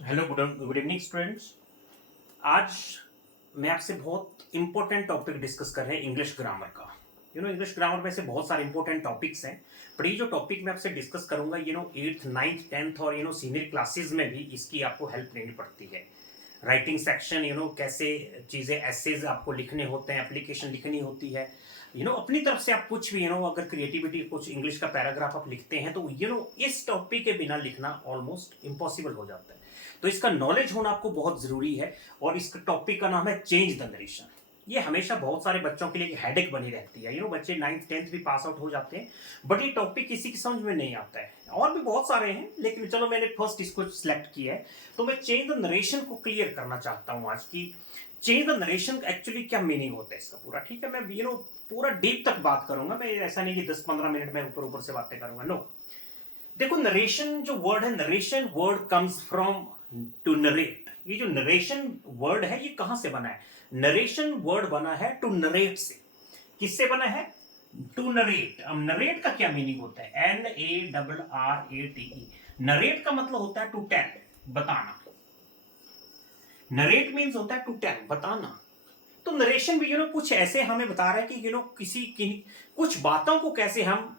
Hello, good evening students. आज मैं आपसे बहुत इंपॉर्टेंट टॉपिक डिस्कस कर रहे हैं, इंग्लिश ग्रामर का। इंग्लिश ग्रामर में से बहुत सारे इंपॉर्टेंट टॉपिक्स हैं, पर ये जो टॉपिक मैं आपसे डिस्कस करूंगा, एट्थ नाइन्थ टेंथ और सीनियर क्लासेस में भी इसकी आपको हेल्प लेनी पड़ती है। राइटिंग सेक्शन, कैसे चीज़ें एसेज आपको लिखने होते हैं, एप्लीकेशन लिखनी होती है। अपनी तरफ से आप कुछ भी अगर क्रिएटिविटी कुछ इंग्लिश का पैराग्राफ आप लिखते हैं तो इस टॉपिक के बिना लिखना ऑलमोस्ट इम्पॉसिबल हो जाता है। तो इसका नॉलेज होना आपको बहुत जरूरी है। और इस टॉपिक का नाम है चेंज द नरेशन। ये हमेशा बहुत सारे बच्चों के लिए हेडेक बनी रहती है। बच्चे नाइन्थ टेंथ भी पास आउट हो जाते हैं, बट ये टॉपिक किसी की समझ में नहीं आता है। और भी बहुत सारे हैं, लेकिन चलो मैंने फर्स्ट इसको सिलेक्ट किया है। तो मैं चेंज द नरेशन को क्लियर करना चाहता हूँ आज की। चेंज द नरेशन एक्चुअली क्या मीनिंग होता है इसका पूरा, ठीक है। मैं पूरा डीप तक बात करूंगा। मैं ऐसा नहीं कि 10-15 मिनट में ऊपर ऊपर से बातें करूंगा, नो। देखो, नरेशन जो वर्ड है, narration word comes from to narrate. ये जो नरेशन वर्ड है, ये कहां से बना है? नरेशन वर्ड बना है टू नरेट से। किससे बना है? To narrate. अब नरेट का क्या मीनिंग होता है? NARRATE। नरेट का मतलब होता है टू टेल, बताना। नरेट मीन्स होता है टू टेल, बताना। तो नरेशन भी कुछ ऐसे हमें बता रहा है कि किसी की कुछ बातों को कैसे हम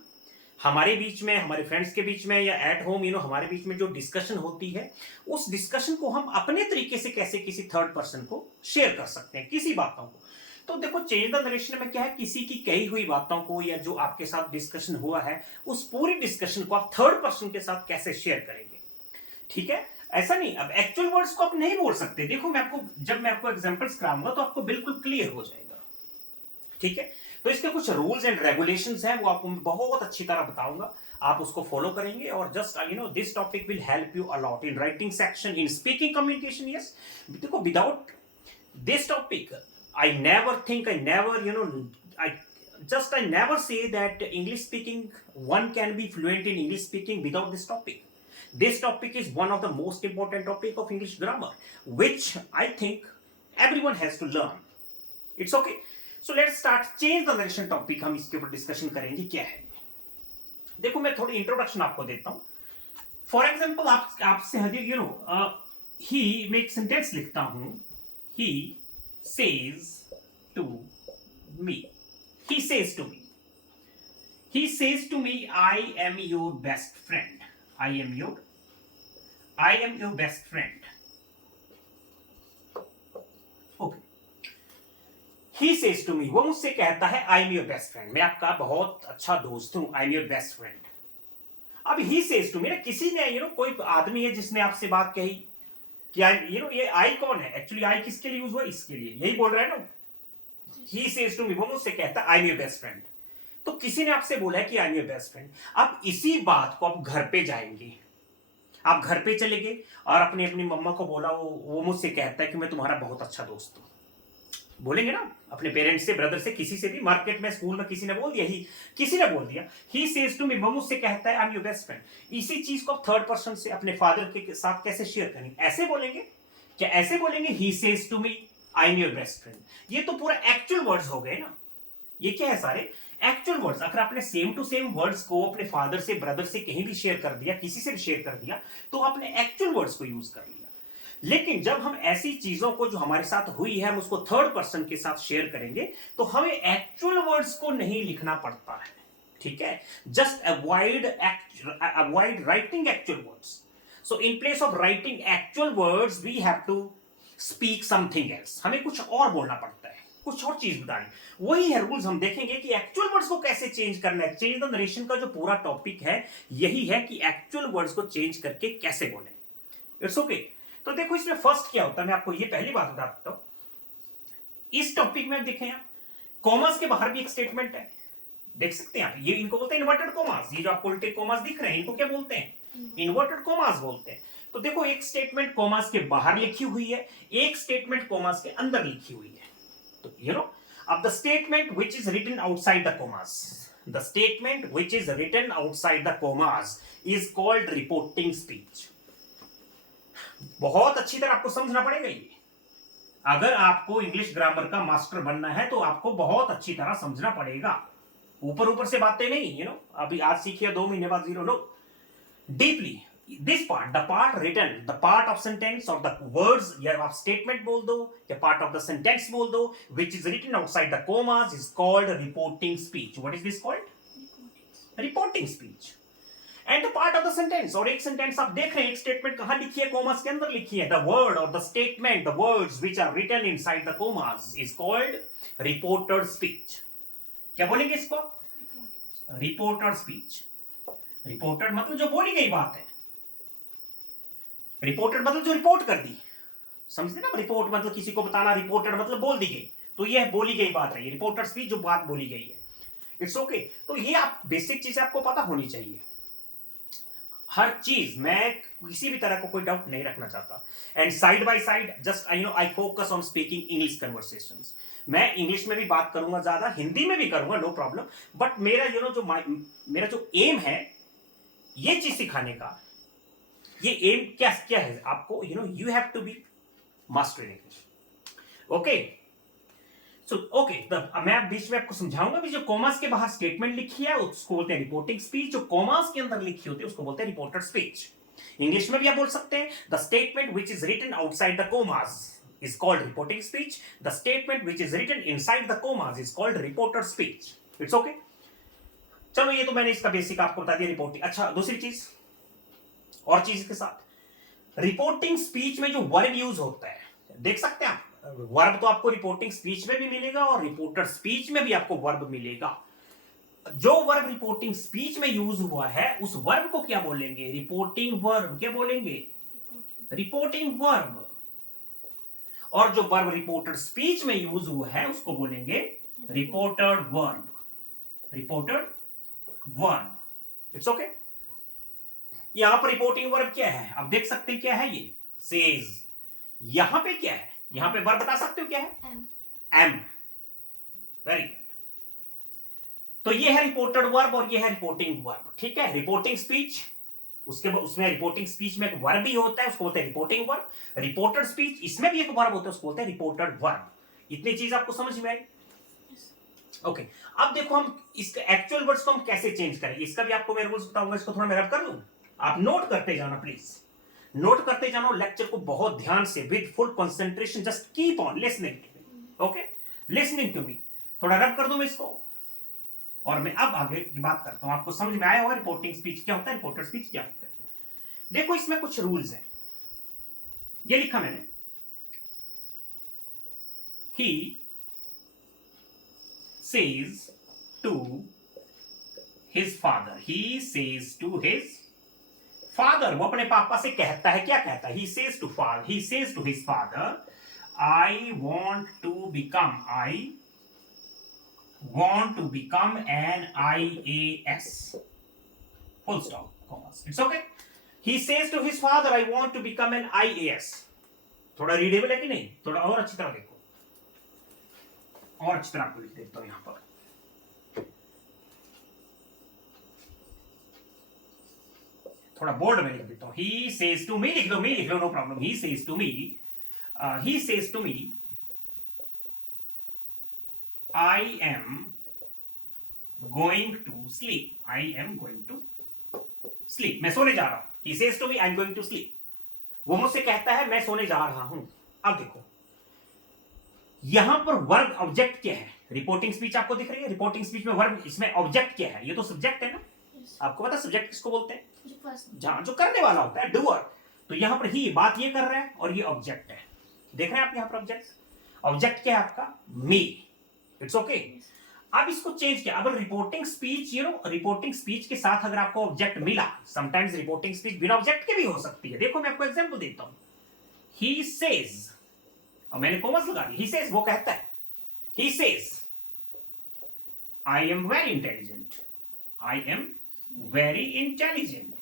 हमारे बीच में, हमारे फ्रेंड्स के बीच में या एट होम हमारे बीच में जो डिस्कशन होती है, उस डिस्कशन को हम अपने तरीके से कैसे किसी थर्ड पर्सन को शेयर कर सकते हैं, किसी बातों को। तो देखो, चेंज द नरेशन में क्या है, किसी की कही हुई बातों को या जो आपके साथ डिस्कशन हुआ है, उस पूरी डिस्कशन को आप थर्ड पर्सन के साथ कैसे शेयर करेंगे, ठीक है। ऐसा नहीं, अब एक्चुअल वर्ड्स को आप नहीं बोल सकते। देखो, जब मैं आपको एग्जांपल्स कराऊंगा तो आपको बिल्कुल क्लियर हो जाएगा, ठीक है। तो इसके कुछ रूल्स एंड रेगुलेशंस हैं, वो आपको बहुत अच्छी तरह बताऊंगा। आप उसको फॉलो करेंगे और just this topic will help you a lot in writing section, in speaking communication. Yes, देखो, without this topic I never think, I never I never say that English speaking one can be fluent in English speaking without this topic. This topic is one of the most important topic of English grammar, which I think everyone has to learn. It's okay. So let's start. Change the narration topic, हम इसके ऊपर discussion करेंगे क्या है। देखो, मैं थोड़ी introduction आपको देता हूँ। फॉर एग्जाम्पल, आपसे ही मैं एक सेंटेंस लिखता हूं। He says to me. He says to me. He says to me, I am your best friend. I am your best friend. Okay. He says to me, वो मुझसे कहता है, I am your best friend. मैं आपका बहुत अच्छा दोस्त हूं. I am your best friend. अब he says to me, ना किसी ने कोई आदमी है जिसने आपसे बात कही कि ये आई कौन है? एक्चुअली आई किसके लिए यूज हुआ? इसके लिए। यही बोल रहा है ना, ही सेज टू मी, वो मुझसे कहता है I am your best friend. तो किसी ने आपसे बोला है कि आई एम योर बेस्ट फ्रेंड। अब इसी बात को आप घर पे जाएंगे, आप घर पे चले गए और अपनी अपनी मम्मा को बोला, वो मुझसे कहता है कि मैं तुम्हारा बहुत अच्छा दोस्त हूं। बोलेंगे ना अपने पेरेंट्स से, ब्रदर से, किसी से भी, मार्केट में, स्कूल में किसी ने बोल दिया, किसी ने बोल दिया ही सेज टू मी, वो मुझसे कहता है I am your best friend. इसी चीज को आप थर्ड पर्सन से, अपने फादर के साथ कैसे शेयर करेंगे? ऐसे बोलेंगे क्या? ऐसे बोलेंगे ही says to me I am your best friend. ये तो पूरा एक्चुअल वर्ड्स हो गए ना। ये क्या है? सारे एक्चुअल वर्ड्स। अगर आपने सेम टू सेम वर्ड्स को अपने फादर से, ब्रदर से कहीं भी शेयर कर दिया, किसी से भी शेयर कर दिया, तो आपने एक्चुअल वर्ड्स को यूज कर लिया। लेकिन जब हम ऐसी चीजों को जो हमारे साथ हुई है, हम उसको थर्ड पर्सन के साथ शेयर करेंगे, तो हमें एक्चुअल वर्ड्स को नहीं लिखना पड़ता है, ठीक है। Just avoid writing actual words. So in place of writing actual words we have to speak something else. हमें कुछ और बोलना पड़ता है, कुछ और चीज बतानी। वही है रूल्स। हम देखेंगे कि एक्चुअल वर्ड्स को कैसे चेंज करना है। चेंज द नरेशन का जो पूरा टॉपिक है, यही है कि एक्चुअल वर्ड्स को चेंज करके कैसे बोले। It's okay. तो देखो, इसमें फर्स्ट क्या होता है, मैं आपको ये पहली बात बता देता हूं। इस टॉपिक में देखें आप, कॉमर्स के बाहर भी एक स्टेटमेंट है, देख सकते हैं आप। ये इनको बोलते हैं इन्वर्टेड कॉमर्स। ये जो आपको उल्टे कॉमर्स दिख रहे हैं, इनको क्या बोलते हैं? इन्वर्टेड कॉमर्स बोलते हैं। तो देखो, एक स्टेटमेंट कॉमर्स के बाहर लिखी हुई है, एक स्टेटमेंट कॉमर्स के अंदर लिखी हुई है। तो अब the statement which is written outside the commas, the statement which is written outside the commas is called reporting speech. बहुत अच्छी तरह आपको समझना पड़ेगा ये। अगर आपको इंग्लिश ग्रामर का मास्टर बनना है तो आपको बहुत अच्छी तरह समझना पड़ेगा। ऊपर ऊपर से बातें नहीं, अभी आज सीखिए, 2 महीने बाद जीरो। लो, deeply this part, the part written, the part of sentence और द वर्ड्स, या आप स्टेटमेंट बोल दो या पार्ट ऑफ द सेंटेंस बोल दो, which is written outside the commas is called reporting speech. What is this called? Reporting speech. And the part of the sentence, और एक सेंटेंस आप देख रहे हैं, एक स्टेटमेंट कहां लिखी है? कोमास के अंदर लिखी है. द वर्ड और the statement, the words which are written inside the commas is called reported speech. क्या बोलेंगे इसको? Reported speech. रिपोर्टेड मतलब जो बोली गई बात है. रिपोर्टेड मतलब जो रिपोर्ट कर दी. समझते ना? रिपोर्ट मतलब किसी को बताना, रिपोर्टेड मतलब बोल दी गई. तो यह बोली गई बात है, रिपोर्टेड स्पीच जो बात बोली गई है. It's okay. तो ये आप बेसिक चीज आपको पता होनी चाहिए. हर चीज, मैं किसी भी तरह को कोई डाउट नहीं रखना चाहता. And side by side just I focus on speaking English conversations. मैं इंग्लिश में भी बात करूंगा, ज्यादा हिंदी में भी करूंगा, नो प्रॉब्लम. बट मेरा मेरा जो एम है ये चीज सिखाने का, ये एम क्या क्या है आपको, you have to be master in English. Okay. So okay, मैं बीच में आपको समझाऊंगा भी. जो कॉमास के बाहर स्टेटमेंट लिखी है उसको बोलते हैं रिपोर्टिंग स्पीच. जो कॉमास के अंदर लिखी होती है उसको बोलते हैं रिपोर्टेड स्पीच. इंग्लिश में भी आप बोल सकते हैं the statement which is written outside the commas is called reporting speech. The statement which is written inside the commas is called reported speech. It's okay. चलो, ये तो मैंने इसका बेसिक आपको बता दिया, रिपोर्टिंग. अच्छा, दूसरी चीज, और चीज के साथ, रिपोर्टिंग स्पीच में जो वर्ब यूज होता है, देख सकते हैं आप. वर्ब तो आपको रिपोर्टिंग स्पीच में भी मिलेगा और रिपोर्टेड स्पीच में भी आपको वर्ब मिलेगा. जो वर्ब रिपोर्टिंग स्पीच में यूज हुआ है उस वर्ब को क्या बोलेंगे? Reporting verb. क्या बोलेंगे? Reporting verb. और जो वर्ब रिपोर्टेड स्पीच में यूज हुआ है उसको बोलेंगे reported verb. Reported verb. It's okay. यहां पर रिपोर्टिंग वर्ब क्या है? आप देख सकते हैं क्या है ये? सेज. यहां पे क्या है? यहां पे वर्ब बता सकते हो क्या है? एम. Very good. तो ये है रिपोर्टेड वर्ब और ये है रिपोर्टिंग वर्ब. ठीक है. रिपोर्टिंग स्पीच, उसमें रिपोर्टिंग स्पीच में एक वर्ब भी होता है, उसको बोलते हैं रिपोर्टिंग वर्ब. रिपोर्टेड स्पीच, इसमें भी एक वर्ब होता है, उसको बोलते हैं रिपोर्टेड वर्ब. इतनी चीज आपको समझ में आई? ओके. अब देखो हम इसके एक्चुअल वर्ड्स को हम कैसे चेंज करें, इसका भी आपको मैं रूल्स बताऊंगा. इसको थोड़ा मैं रब कर लूं, आप नोट करते जाना प्लीज. नोट करते जाना लेक्चर को बहुत ध्यान से, with full concentration. Just keep on listening. Okay, listening to me. थोड़ा रब कर दूं मैं इसको, और मैं अब आगे की बात करता हूं. आपको समझ में आया होगा रिपोर्टिंग स्पीच क्या होता है, रिपोर्टेड स्पीच क्या होता है. देखो इसमें कुछ रूल्स हैं. ये लिखा मैंने, he says to his father. He says to his father. वो अपने पापा से कहता है. क्या कहता है? He says to father, he says to his father, I want to become, I want to become an IAS. Full stop. Commas. It's okay. He says to his father, I want to become an IAS. थोड़ा readable है कि नहीं? थोड़ा और अच्छी तरह देखो, और अच्छी तरह आपको लिख देता हूं यहां पर. थोड़ा बोल्ड में लिख देता हूं. He says to me. लिख लो, no problem. He says to me, he says to me, I am going to sleep. I am going to sleep. मैं सोने जा रहा हूं. He says to me, I am going to sleep. वो मुझसे कहता है मैं सोने जा रहा हूं. अब देखो यहां पर वर्ब ऑब्जेक्ट क्या है? रिपोर्टिंग स्पीच आपको दिख रही है. रिपोर्टिंग स्पीच में वर्ब, इसमें ऑब्जेक्ट क्या है? ये तो सब्जेक्ट है ना. आपको पता सब्जेक्ट किसको बोलते हैं? जहां जो करने वाला होता है, डूअर. तो यहां पर ही बात ये कर रहा है और ये ऑब्जेक्ट है. देख रहे हैं आप यहां पर ऑब्जेक्ट. ऑब्जेक्ट क्या है आपका? मी. It's okay. अब इसको चेंज किया. अब रिपोर्टिंग स्पीच, रिपोर्टिंग स्पीच के साथ अगर आपको ऑब्जेक्ट मिला, समटाइम्स रिपोर्टिंग स्पीच बिना ऑब्जेक्ट के भी हो सकती है. देखो मैं आपको एग्जांपल देता हूं. ही सेज, और मैंने कॉमर्स लगा दी. ही सेज, वो कहता है. He says I am very intelligent. I am very intelligent.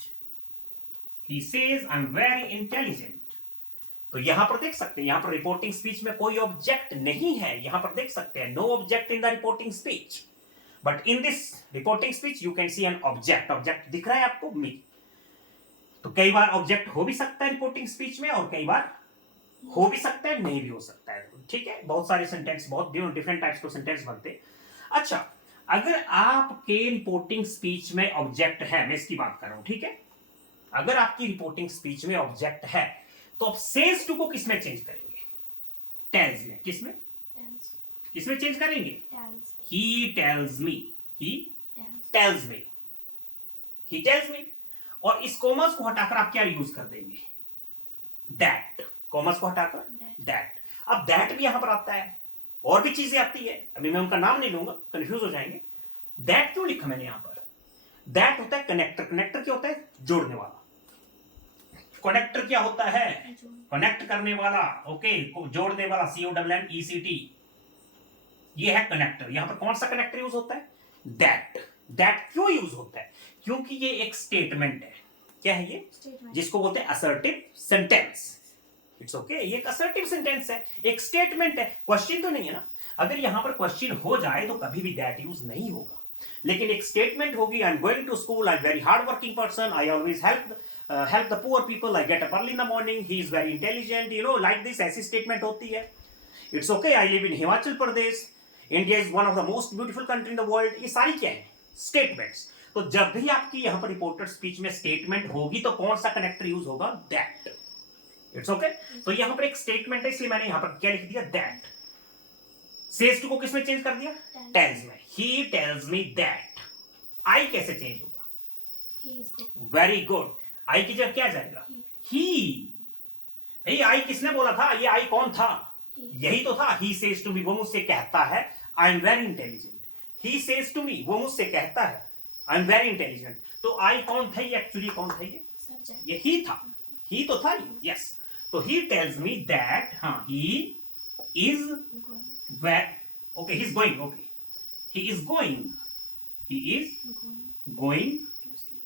He says I am very intelligent. तो यहां पर देख सकते हैं, यहां पर रिपोर्टिंग स्पीच में कोई ऑब्जेक्ट नहीं है. यहां पर देख सकते हैं no object in the reporting speech. But in this reporting speech you can see an object. Object दिख रहा है आपको? मी. तो कई बार ऑब्जेक्ट हो भी सकता है रिपोर्टिंग स्पीच में और कई बार हो भी सकता है, नहीं भी हो सकता है. ठीक है. बहुत सारे सेंटेंस, बहुत डिफरेंट टाइप्स के सेंटेंस बनते हैं. अच्छा, अगर आपके रिपोर्टिंग स्पीच में ऑब्जेक्ट है, मैं इसकी बात कर रहा हूं. ठीक है. अगर आपकी रिपोर्टिंग स्पीच में ऑब्जेक्ट है तो आप सेज टू को किसमें चेंज करेंगे? टेल्स में। किसमें? किसमें चेंज करेंगे? ही टेल्स मी, ही टेल्स मी, ही टेल्स मी। और इस कॉमर्स को हटाकर आप क्या यूज कर देंगे? दैट। कॉमर्स को हटाकर दैट। अब दैट भी यहां पर आता है, और भी चीजें आती है, अभी मैं उनका नाम नहीं लूंगा, कंफ्यूज हो जाएंगे। दैट क्यों लिखा मैंने यहां पर? दैट होता है कनेक्टर। कनेक्टर क्या होता है? जोड़ने वाला। कनेक्टर क्या होता है? कनेक्ट करने वाला। ओके, जोड़ने वाला, CONNECT। ये है कनेक्टर। यहां पर कौन सा कनेक्टर यूज होता है? दैट। दैट क्यों यूज होता है? क्योंकि ये एक स्टेटमेंट है। क्या है ये? जिसको बोलते हैं असर्टिव सेंटेंस। इट्स ओके, ये एक असर्टिव सेंटेंस है, एक स्टेटमेंट है, क्वेश्चन तो नहीं है ना। अगर यहां पर क्वेश्चन हो जाए तो कभी भी दैट यूज नहीं होगा, लेकिन एक स्टेटमेंट होगी। I am going to school, I am very hard working person, I always help the poor people, I get up early in the morning, he is very intelligent, like this, ऐसी statement होती है। It's okay, I live in Himachal Pradesh, India is one of the most beautiful country in the world. ये सारी क्या है? Statements. तो जब भी आपकी यहां पर रिपोर्टेड स्पीच में स्टेटमेंट होगी तो कौन सा कनेक्टर यूज होगा? दैट। It's okay. तो यहां पर एक स्टेटमेंट है, इसलिए मैंने यहां पर क्या लिख दिया? दैट। सेज टू को किसमें चेंज कर दिया? टेल्स में। ही टेल्स मी दैट। आई कैसे चेंज होगा? Very good. आई की जगह क्या जाएगा? ही। भाई आई किसने बोला था? ये आई कौन था? यही तो था। ही सेज टू मी, वो मुझसे कहता है I am very intelligent. He says to me, वो मुझसे कहता है आई एम वेरी इंटेलिजेंट। तो आई कौन था? ये एक्चुअली कौन था? ये ही था। ही तो था ये। यस। तो ही टेल्स मी दैट, हाँ, he is okay, he is going, okay, he is going, he is going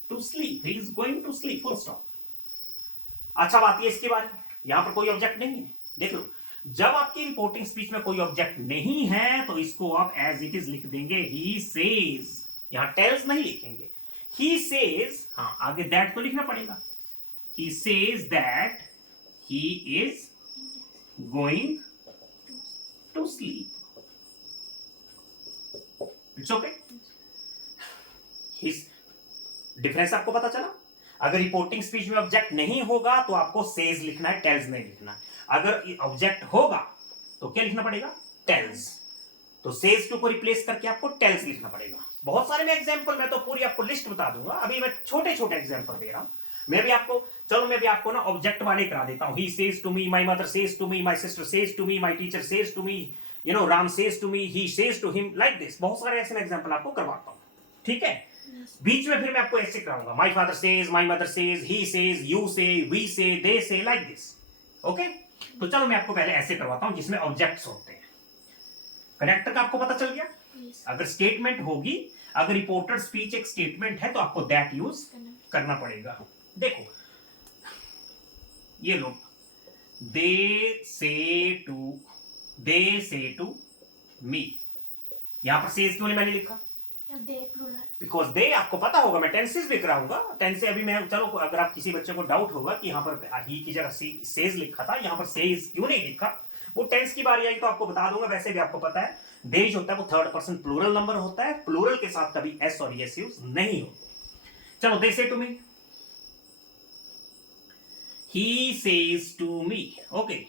to sleep, he is going to sleep, full stop. अच्छा, बात ये इसके बारे में, यहां पर कोई ऑब्जेक्ट नहीं है। देख लो, जब आपकी रिपोर्टिंग स्पीच में कोई ऑब्जेक्ट नहीं है तो इसको आप एज इट इज लिख देंगे, ही सेज। यहां टेल्स नहीं लिखेंगे, ही सेज। हाँ, आगे दैट तो लिखना पड़ेगा। He says that he is going to sleep. It's okay. Difference आपको पता चला? अगर रिपोर्टिंग स्पीच में ऑब्जेक्ट नहीं होगा तो आपको सेज लिखना है, टेल्स नहीं लिखना है। अगर ऑब्जेक्ट होगा तो क्या लिखना पड़ेगा? टेल्स। तो सेज टू को रिप्लेस करके आपको टेल्स लिखना पड़ेगा। बहुत सारे में एग्जांपल, मैं तो पूरी आपको लिस्ट बता दूंगा, अभी मैं छोटे छोटे एग्जांपल दे रहा हूं। मैं भी आपको ना ऑब्जेक्ट वाले करा देता हूं। He says to me, my mother says to me, my sister says to me, my teacher says to me, Ram says to me, he says to him, like this. बहुत सारे ऐसे एग्जांपल आपको करवाता हूं, ठीक है। बीच में फिर मैं आपको ऐसे कराऊंगा, my father says, my mother says, he says, you से, वी से, दे से, लाइक दिस। ओके, तो चलो मैं आपको पहले ऐसे करवाता हूं जिसमें ऑब्जेक्ट्स होते हैं। कनेक्टर का आपको पता चल गया? अगर स्टेटमेंट होगी, अगर रिपोर्टेड स्पीच एक स्टेटमेंट है तो आपको दैट यूज करना पड़ेगा। देखो, ये लो, दे से टू मी। यहां पर सेज क्यों मैंने लिखा? बिकॉज दे, आपको पता होगा, मैं टेंसेस भी कराऊंगा। टेंस अभी मैं, चलो अगर आप किसी बच्चे को डाउट होगा कि यहाँ पर ही की जगह सेज लिखा था, यहाँ पर सेज क्यों नहीं लिखा, वो टेंस की बारी आई तो आपको बता दूंगा। वैसे भी आपको पता है, दे जो होता है वो थर्ड पर्सन प्लूरल नंबर होता है, प्लूरल के साथ कभी एस और एस यूज नहीं होते। चलो, they say to me, he says to me. Okay,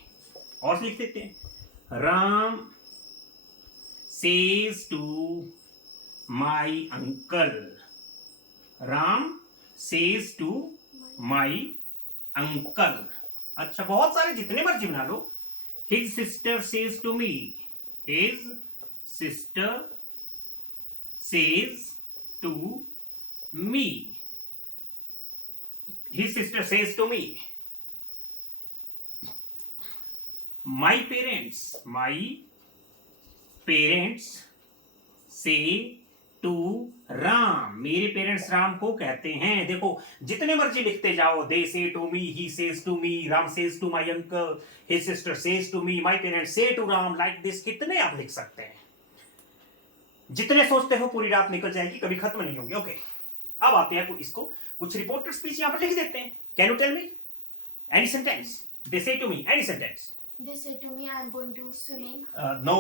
और लिख देते हैं, Ram says to my uncle. Ram says to my uncle. अच्छा, बहुत सारे जितने मर्जी बना लो। His sister says to me, his sister says to me, his sister says to me. My parents say to Ram, मेरे पेरेंट्स राम को कहते हैं। देखो, जितने मर्जी लिखते जाओ, they say to me, he says to me, Ram says to my uncle, his sister says to me, my parents say to Ram, like this. कितने आप लिख सकते हैं? जितने सोचते हो पूरी रात निकल जाएगी, कभी खत्म नहीं होगी। ओके, अब आते हैं इसको, कुछ रिपोर्टेड स्पीच यहां पर लिख देते हैं। Can you tell me any sentence? They say to me, any sentence. They say to me, I am going to swimming. No,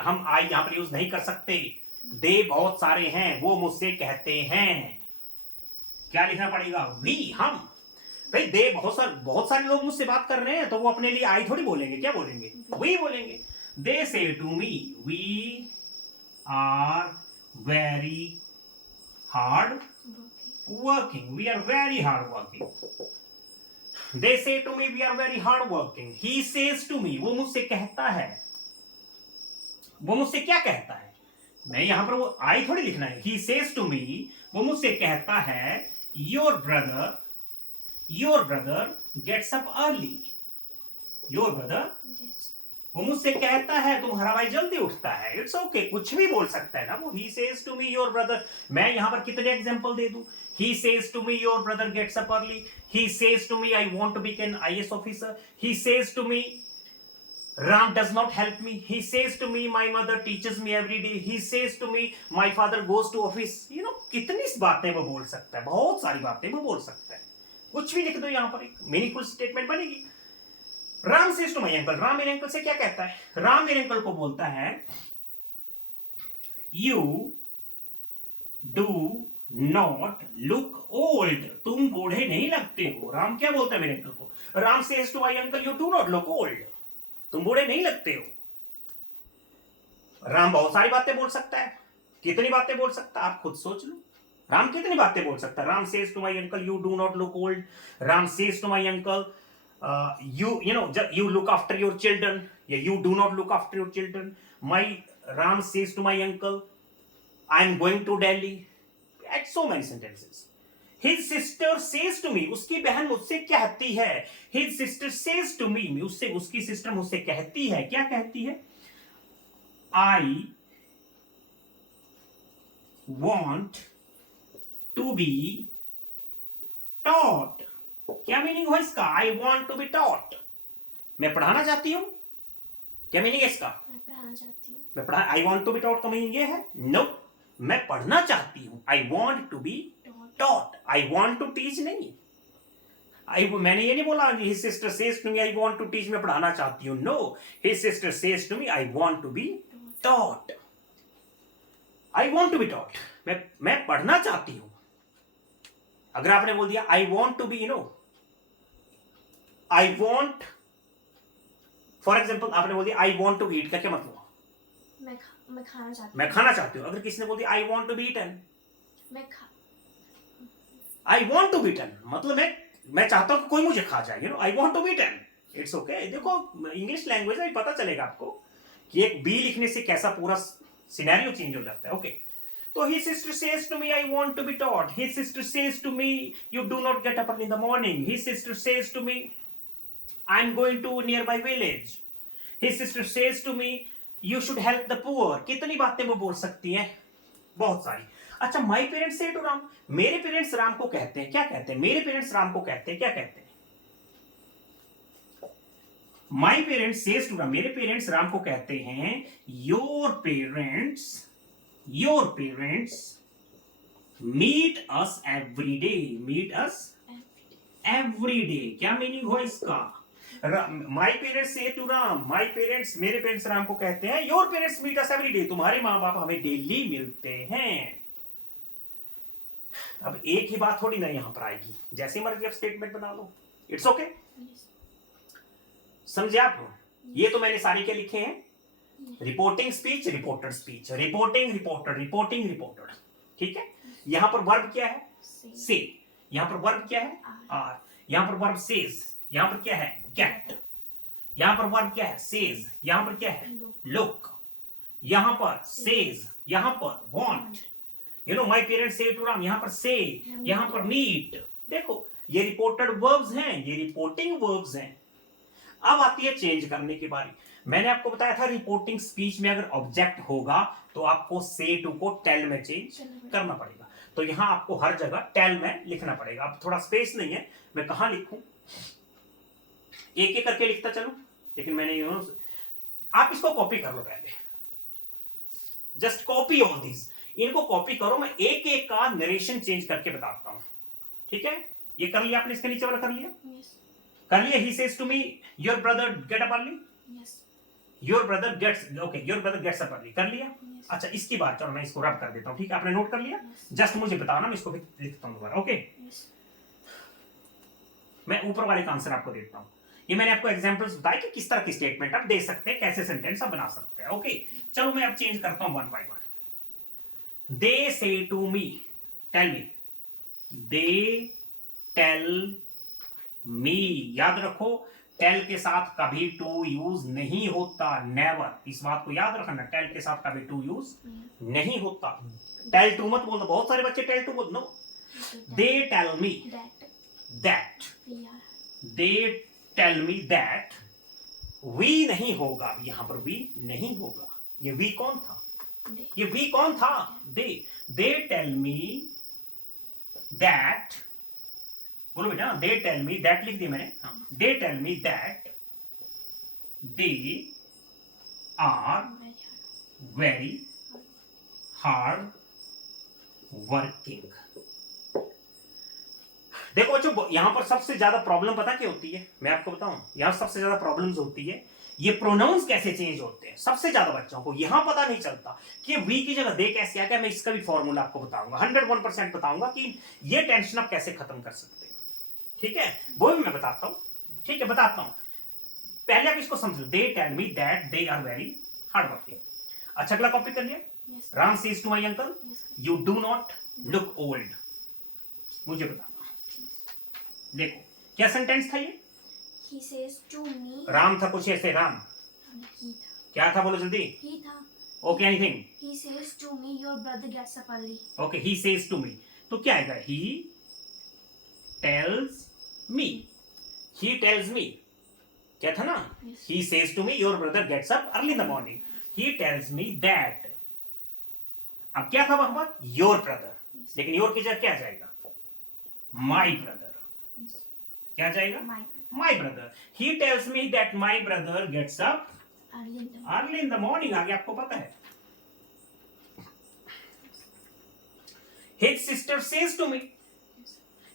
हम आई यहां पर यूज नहीं कर सकते। दे बहुत सारे हैं, वो मुझसे कहते हैं। क्या लिखना पड़ेगा? वी, हम। भाई दे बहुत सारे लोग मुझसे बात कर रहे हैं तो वो अपने लिए आई थोड़ी बोलेंगे, क्या बोलेंगे? वही बोलेंगे। They say to me we are very hard working, we are very hard working. They say to me we are very hard working, he says to me, वो मुझसे कहता है, वो मुझसे क्या कहता है? मैं यहां पर वो आई थोड़ी लिखना है, ही सेज टू मी, वो मुझसे कहता है your brother gets up early, your brother, Yes. वो मुझसे कहता है तुम्हारा भाई जल्दी उठता है। इट्स ओके, कुछ भी बोल सकता है ना वो। He says to me your brother, मैं यहां पर कितने एग्जांपल दे दूं? He says to me your brother gets up early, he says to me I want to become IAS officer, he says to me Ram does not help me, he says to me my mother teaches me every day, he says to me my father goes to office। कितनी बातें वो बोल सकता है, बहुत सारी बातें वो बोल सकता है। कुछ भी लिख दो यहां पर, एक मीनिंगफुल स्टेटमेंट बनेगी। Ram says to my uncle, Ram मेरे अंकल से क्या कहता है? राम मेरे अंकल को बोलता है you do not look old, तुम बूढ़े नहीं लगते हो। राम क्या बोलता है मेरे अंकल को? Ram says to my uncle you do not look old, तुम बूढ़े नहीं लगते हो। राम बहुत सारी बातें बोल सकता है, कितनी बातें बोल सकता है आप खुद सोच लो। राम कितनी बातें बोल सकता है? Ram says to my uncle you do not look old, Ram says to my uncle you look after your children, yeah, you do not look after your children। Ram says to my uncle I am going to Delhi। at so many sentences। his sister says to me, उसकी बहन मुझसे कहती है, his sister says to me, उसकी sister मुझसे कहती है, क्या कहती है? I want to be taught। क्या मीनिंग है इसका? I want to be taught, मैं पढ़ाना चाहती हूं। क्या मीनिंग है इसका? मैं पढ़ाना चाहती हूँ। मैं पढ़ा, I want to be taught का मीनिंग ये है? नो, मैं पढ़ना चाहती हूं। I want to be taught, I want to teach नहीं। मैंने ये नहीं बोला his sister says to me I want to teach, मैं पढ़ाना चाहती हूं। No, his sister says to me I want to be taught. I want to be taught, मैं पढ़ना चाहती हूं। अगर आपने बोल दिया I want to be I want, for example आपने बोल दिया आई वॉन्ट टू ईट, का क्या मतलब? मैं खाना चाहती हूँ। मैं खाना चाहती हूँ। अगर किसी ने बोल दिया I want to be eaten, मैं खा I want to be eaten मतलब मैं चाहता हूं कि कोई मुझे खा जाए। I want to be eaten. It's okay. देखो इंग्लिश लैंग्वेज में पता चलेगा आपको कि एक बी लिखने से कैसा पूरा सिनेरियो चेंज हो जाता है। ओके, तो his sister says to me I want to be taught, his sister says to me you do not get up early in the morning, his sister says to me I'm going to nearby village, his sister says to me you should help the poor। कितनी बातें वो बोल सकती हैं? बहुत सारी। अच्छा, my parents say to Ram, मेरे पेरेंट्स राम को कहते हैं, क्या कहते हैं? मेरे पेरेंट्स राम को कहते हैं, क्या कहते हैं? my parents says to Ram, मेरे पेरेंट्स राम को कहते हैं your parents meet us every day, meet us every day। क्या मीनिंग हो इसका? My parents say to Ram, मेरे पेरेंट्स राम को कहते हैं your parents meet us every day, तुम्हारे माँ बाप हमें डेली मिलते हैं। अब एक ही बात थोड़ी ना यहां पर आएगी, जैसे मर्जी आप स्टेटमेंट बना लो। इट्स ओके, समझे आप? ये तो मैंने सारे क्या लिखे हैं? Reporting speech, reported speech, reporting reported, reporting reported. ठीक है। यहां पर वर्ब क्या है? से। यहां पर वर्ब क्या है? आर। यहां पर वर्ब सेज, यहां पर क्या है? गेट। यहां पर वर्ब क्या है? सेज। यहां पर क्या है? लुक। यहां पर सेज, यहां पर want. My parents say to Ram, यहां पर से, यहां पर मीट। देखो ये रिपोर्टेड वर्ब्स हैं, ये रिपोर्टिंग वर्ब्स हैं। अब आती है चेंज करने की बारी। मैंने आपको बताया था रिपोर्टिंग स्पीच में अगर ऑब्जेक्ट होगा तो आपको से टू को टेल में चेंज करना पड़ेगा। तो यहां आपको हर जगह टेल में लिखना पड़ेगा। अब थोड़ा स्पेस नहीं है, मैं कहां लिखूं? एक एक करके लिखता चलूं, लेकिन मैंने आप इसको कॉपी कर लो पहले। जस्ट कॉपी ऑल दीज, इनको कॉपी करो। मैं एक एक का नरेशन चेंज करके बताता हूं। ठीक है, ये कर लिया आपने? इसके नीचे वाला कर लिया? कर लिया। He says to me your brother get up early, your brother gets up early, कर लिया? अच्छा, इसकी बात चलो मैं इसको रब कर देता हूं। ठीक है, आपने नोट कर लिया? जस्ट मुझे बताना, मैं इसको भी लिखता हूं दोबारा। ओके, मैं ऊपर वाले का आंसर आपको देता हूं। ये मैंने आपको एग्जांपल्स बताए कि किस तरह की स्टेटमेंट आप दे सकते हैं, कैसे सेंटेंस आप बना सकते हैं। ओके, चलो मैं अब चेंज करता हूं one by one. They say to me, tell me, they tell me. याद रखो, टेल के साथ कभी टू यूज नहीं होता, नेवर। इस बात को याद रखना, टेल के साथ कभी टू यूज नहीं होता। टेल टू मत बोलना, बहुत सारे बच्चे टेल टू बोल। No, they tell me that, they tell me that, we नहीं होगा, यहां पर वी नहीं होगा। ये वी कौन था? ये वी कौन था? दे टेल मी दैट, बोलो बेटा, दे टेल मी दैट लिख दिया मैंने। They tell me that they are very hard working. देखो बच्चों, यहां पर सबसे ज्यादा प्रॉब्लम पता क्या होती है, मैं आपको बताऊं, यहां सबसे ज्यादा प्रॉब्लम्स होती है ये प्रोनाउंस कैसे चेंज होते हैं। सबसे ज्यादा बच्चों को यहां पता नहीं चलता कि वी की जगह दे कैसे आ गया। मैं इसका भी फॉर्मूला आपको बताऊंगा, 101% बताऊंगा कि ये टेंशन आप कैसे खत्म कर सकते हैं। ठीक है, वो भी मैं बताता हूं। ठीक है, बताता हूं, पहले आप इसको समझो। They tell me that they are very hard working. अच्छा, अगला कॉपी कर लिया। Ram says to my uncle, you do not look old. मुझे बताना, देखो क्या सेंटेंस था ये? He says to me, Ram था कुछ ऐसे, राम he था, क्या था, बोलो जल्दी। he था। Okay, anything. He says to me, your brother gets up early. Okay, he says to me, तो क्या आएगा? ही टेल्स मी, ही टेल्स मी, क्या था ना? Yes. He says to me your brother gets up early in the morning. He tells me that, अब क्या था वहां पर? Your brother, Yes. लेकिन योर की जगह क्या जाएगा? My brother. Yes. क्या जाएगा? My my brother. He tells me that my brother gets up early in the morning. Early in the morning. आगे आपको पता है। His sister says to me,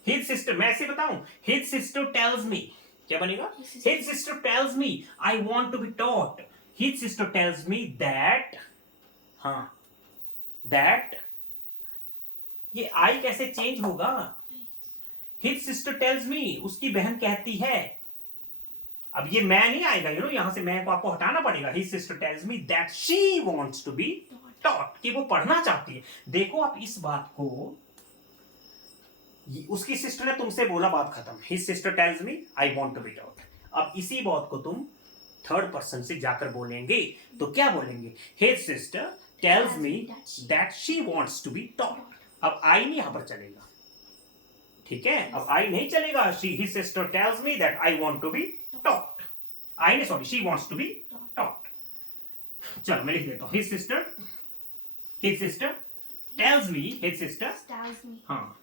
his sister, मैं ऐसे बताऊं, his sister tells me, क्या बनेगा? His sister tells me I want to be taught. His sister tells me that, हाँ, that, ये I कैसे चेंज होगा? His sister tells me, उसकी बहन कहती है। अब ये मैं नहीं आएगा, यहां से मैं को आपको हटाना पड़ेगा। His sister tells me that she wants to be taught, कि वो पढ़ना चाहती है। देखो आप इस बात को, उसकी सिस्टर ने तुमसे बोला, बात खत्म। His sister tells me I want to be taught। अब इसी बात को तुम थर्ड पर्सन से जाकर बोलेंगे तो क्या बोलेंगे? His sister tells me that she wants to be taught। अब I नहीं यहां पर चलेगा, ठीक है? अब I नहीं चलेगा। His sister tells me that I want to be taught। I नहीं, sorry, she wants to be taught। चलो मैं लिख देता हूं। His sister tells me, his sister, Tells me. हाँ,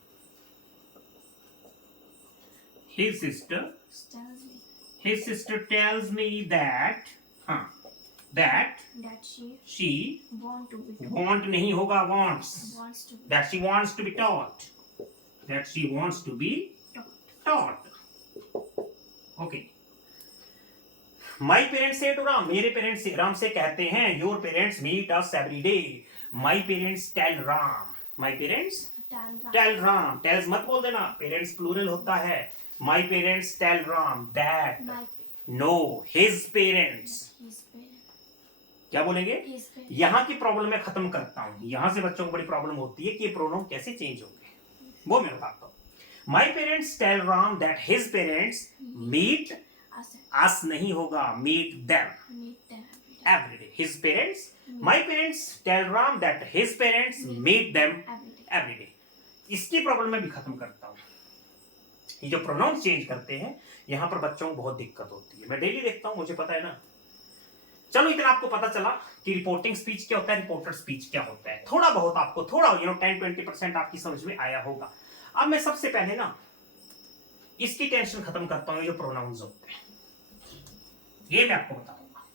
his sister Tells me tells me that, हाँ, that that she want to be want नहीं होगा, wants, wants to be that she wants to be taught, that she wants to be taught। okay, my parents say to Ram, मेरे parents Ram से कहते हैं, your parents meet us every day। my parents tell Ram, my parents tell Ram, tells मत बोल देना, parents plural होता है। my parents tell Ram that, my no, his parents, his parents क्या बोलेंगे? his parents यहां की प्रॉब्लम मैं खत्म करता हूं। यहां से बच्चों को बड़ी प्रॉब्लम होती है कि ये प्रोनाउन कैसे चेंज होंगे, वो मैं बताता हूं। my parents tell Ram that his parents meet us नहीं होगा, meet them meet them every day। his parents, my parents tell Ram that his parents meet them every day। every day। इसकी problem मैं भी खत्म करता हूं। ये जो प्रोनाउन चेंज करते हैं, यहां पर बच्चों को बहुत दिक्कत होती है। मैं डेली देखता हूं, मुझे पता है ना। चलो इतना आपको पता चला कि रिपोर्टिंग स्पीच क्या होता है, रिपोर्टर स्पीच क्या होता है। थोड़ा बहुत आपको, थोड़ा 10-20% आपकी समझ में आया होगा। अब मैं सबसे पहले ना इसकी टेंशन खत्म करता हूं, ये जो प्रोनाउंस होते हैं, ये मैं आपको बताऊंगा।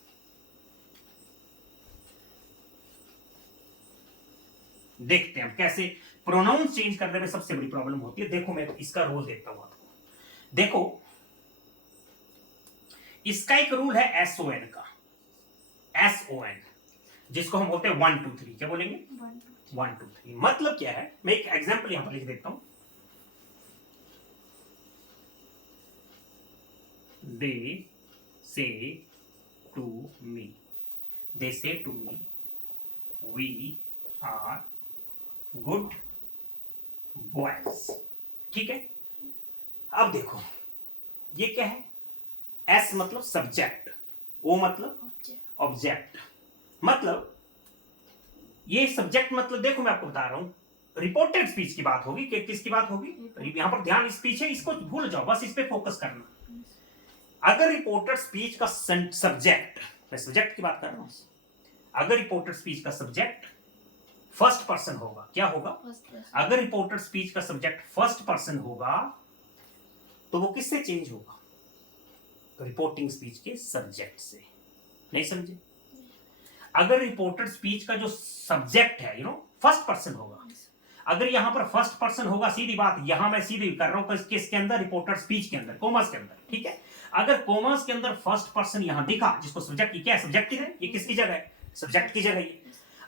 देखते हैं कैसे प्रोनाउंस चेंज करने में सबसे बड़ी प्रॉब्लम होती है। देखो मैं इसका रूल देता हूं आपको। देखो इसका एक रूल है SON का, SON, जिसको हम बोलते हैं 1 2 3। क्या बोलेंगे? 1 2 3। मतलब क्या है, मैं एक एग्जांपल यहां पर लिख देता हूं। they say to me, they say to me, we are good boys. ठीक है, अब देखो ये क्या है, एस मतलब सब्जेक्ट, ओ मतलब Object. ऑब्जेक्ट, मतलब ये सब्जेक्ट मतलब देखो मैं आपको बता रहा हूं, रिपोर्टेड स्पीच की बात होगी कि किसकी बात होगी, यहां पर ध्यान स्पीच है, इसको भूल जाओ, बस इस पे फोकस करना। अगर रिपोर्टेड स्पीच का सब्जेक्ट, मैं सब्जेक्ट की बात कर रहा हूं, अगर रिपोर्टेड स्पीच का सब्जेक्ट फर्स्ट पर्सन होगा, क्या होगा, First person. अगर रिपोर्टेड स्पीच का सब्जेक्ट फर्स्ट पर्सन होगा तो वो किससे चेंज होगा, रिपोर्टिंग स्पीच के सब्जेक्ट से। नहीं समझे, अगर रिपोर्टेड स्पीच का जो सब्जेक्ट है फर्स्ट पर्सन होगा, अगर यहां पर फर्स्ट पर्सन होगा, सीधी बात, यहां मैं सीधी कर रहा हूं किसके अंदर, रिपोर्टेड स्पीच के अंदर, कॉमर्स के अंदर, ठीक है। अगर कॉमर्स के अंदर फर्स्ट पर्सन यहां दिखा, जिसको सब्जेक्ट की क्या है, सब्जेक्ट की है, ये किसकी जगह है, सब्जेक्ट की जगह है,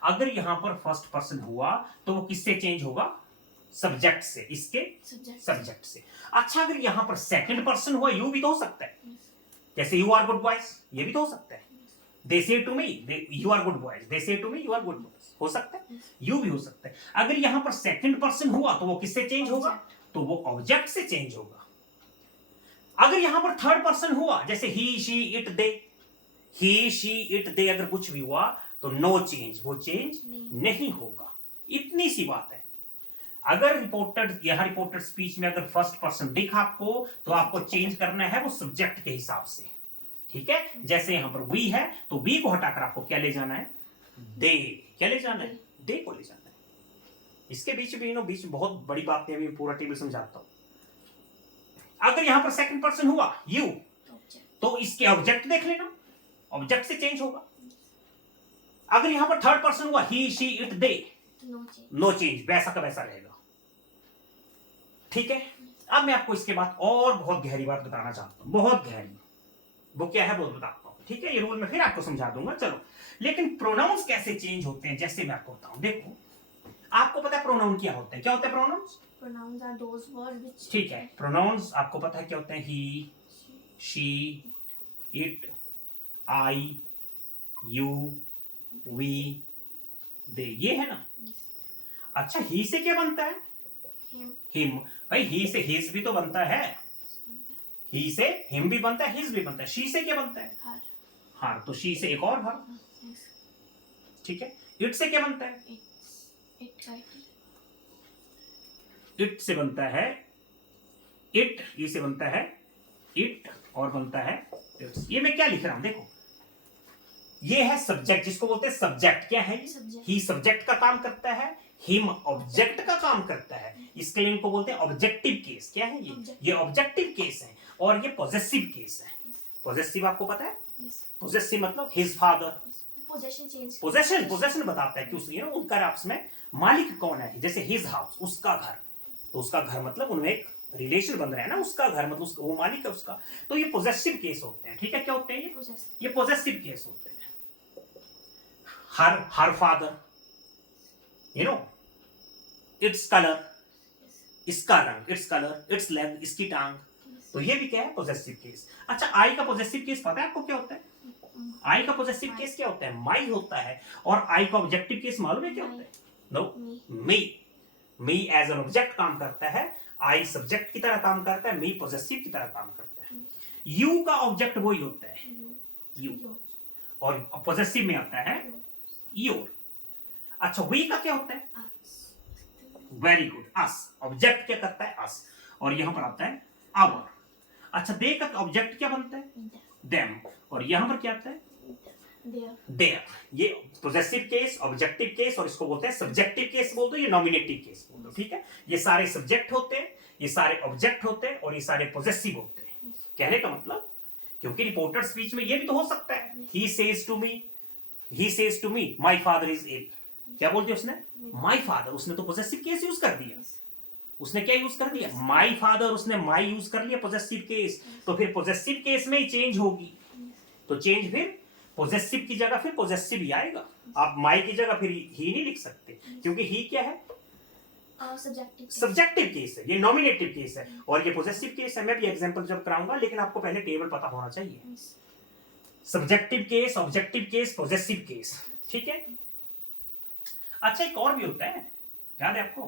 अगर यहां पर फर्स्ट पर्सन हुआ तो वो किससे चेंज होगा, सब्जेक्ट से, इसके Subject. सब्जेक्ट से। अच्छा, अगर यहां पर सेकंड पर्सन हुआ, यू भी तो हो सकता है, Yes. जैसे यू आर गुड बॉयज, ये भी तो हो सकता है, they say to me you are good boys, they say to me you are good boys, हो सकता है, यू भी हो सकता है। अगर यहां पर सेकंड पर्सन हुआ तो वो किससे चेंज होगा, तो वो ऑब्जेक्ट से चेंज होगा। अगर यहां पर थर्ड पर्सन हुआ, जैसे he she it they, he she it they, अगर कुछ भी हुआ तो नो चेंज, वो चेंज नहीं होगा, इतनी सी बात है। अगर रिपोर्टेड स्पीच में अगर फर्स्ट पर्सन दिखा आपको तो आपको चेंज करना है वो सब्जेक्ट के हिसाब से, ठीक है। जैसे यहां पर वी है तो वी को हटाकर आपको क्या ले जाना है, दे, क्या ले जाना है, दे को ले जाना है। इसके बीच में बीच में बहुत बड़ी बात है, अभी पूरा टेबल समझाता हूं। अगर यहां पर सेकंड पर्सन हुआ यू, Object. तो इसके ऑब्जेक्ट देख लेना, ऑब्जेक्ट से चेंज होगा। अगर यहां पर थर्ड पर्सन हुआ he she it they, No change. No change, वैसा का वैसा रहेगा, ठीक है। अब मैं आपको इसके बाद और बहुत गहरी बात बताना चाहता हूं, बहुत गहरी, वो क्या है वो बताता हूं, ठीक है। ये रूल मैं फिर आपको समझा दूंगा, चलो। लेकिन प्रोनाउंस कैसे चेंज होते हैं, जैसे मैं आपको बताऊं, देखो आपको पता है प्रोनाउन क्या होते हैं, क्या होते हैं pronounce, Pronouns are those words which. ठीक है। प्रोनाउंस आपको पता है क्या होते हैं, he, she, it, I, you, we, they, ये है ना। Yes. अच्छा, ही से क्या बनता है, Him. हिम, भाई ही से हिज भी तो बनता है, ही से हिम भी बनता है, हिज भी बनता है। शी से क्या बनता है, Her. हर, तो शी से एक और हर, Yes. ठीक है। इट से क्या बनता है, It right. इट से बनता है इट, ई से बनता है इट, और बनता है इट्स। ये मैं क्या लिख रहा हूं, देखो ये है सब्जेक्ट, जिसको बोलते हैं सब्जेक्ट, क्या है, Subject. ही सब्जेक्ट का काम करता है, हिम ऑब्जेक्ट का काम करता है, इसके लिए इनको बोलते हैं ऑब्जेक्टिव केस। क्या है ये ऑब्जेक्टिव केस है, और ये पॉजेसिव केस है। Yes. पॉजेसिव आपको पता है, Yes. पॉजेसिव मतलब his father, Yes. Possession change. Possession बताता है कि उस उनका आपस में मालिक कौन है, जैसे हिज हाउस, उसका घर, तो उसका घर मतलब उनमें एक रिलेशन बन रहा है ना, उसका घर मतलब वो मालिक है उसका, तो ये पोजेसिव केस होते हैं, ठीक है। क्या होते हैं Possess. ये पोजेसिव केस होते हैं। हर फादर, इट्स कलर, इसका रंग, इट्स कलर, इट्स लेग, इसकी टांग, Yes. तो ये भी क्या है, पोजेसिव केस। अच्छा, आई का पोजेसिव केस पता है आपको क्या होता है, आई का पोजेसिव केस क्या होता है, माई होता है। और आई का ऑब्जेक्टिव केस मालूम है क्या होता है, no, Me. Me as an object काम करता है, आई सब्जेक्ट की तरह काम करता है, मी पॉजेसिव की तरह काम करता है। यू का ऑब्जेक्ट वही होता है, You. यू, और पॉजेसिव में आता है योर। अच्छा, वी का क्या होता है, Us. वेरी गुड, अस, ऑब्जेक्ट क्या करता है, अस, और यहां पर आता है आवर। अच्छा, दे का ऑब्जेक्ट क्या बनता है, देम, और यहां पर क्या आता है, There. देयर। ये पॉजेसिव केस, ऑब्जेक्टिव केस, और इसको बोलते हैं सब्जेक्टिव केस बोलते हैं, ये नॉमिनेटिव केस बोलते हैं, ठीक है। ये सारे सब्जेक्ट होते हैं, ये सारे ऑब्जेक्ट होते हैं, और ये सारे पॉजेसिव होते हैं। कहने का मतलब, क्योंकि रिपोर्टेड स्पीच में ये भी तो हो सकता है, he says to me my father is ill, क्या बोलते हैं उसने, माय फादर, उसने तो पॉजेसिव केस यूज कर दिया, Yes. उसने क्या यूज कर दिया, माय फादर, उसने माय यूज कर लिया पॉजेसिव केस, तो फिर पॉजेसिव केस में ही चेंज होगी, तो चेंज फिर पॉजेसिव की जगह फिर पॉजेसिव ही आएगा। आप माय की जगह फिर ही नहीं लिख सकते, क्योंकि ही क्या है, Subjective. सब्जेक्टिव केस है, ये नॉमिनेटिव केस है और ये पोजेसिव केस है। मैं भी एग्जांपल जब कराऊंगा, लेकिन आपको पहले टेबल पता होना चाहिए। Yes. Subjective case, objective case, possessive case, ठीक है। अच्छा, एक और भी होता है, याद है आपको?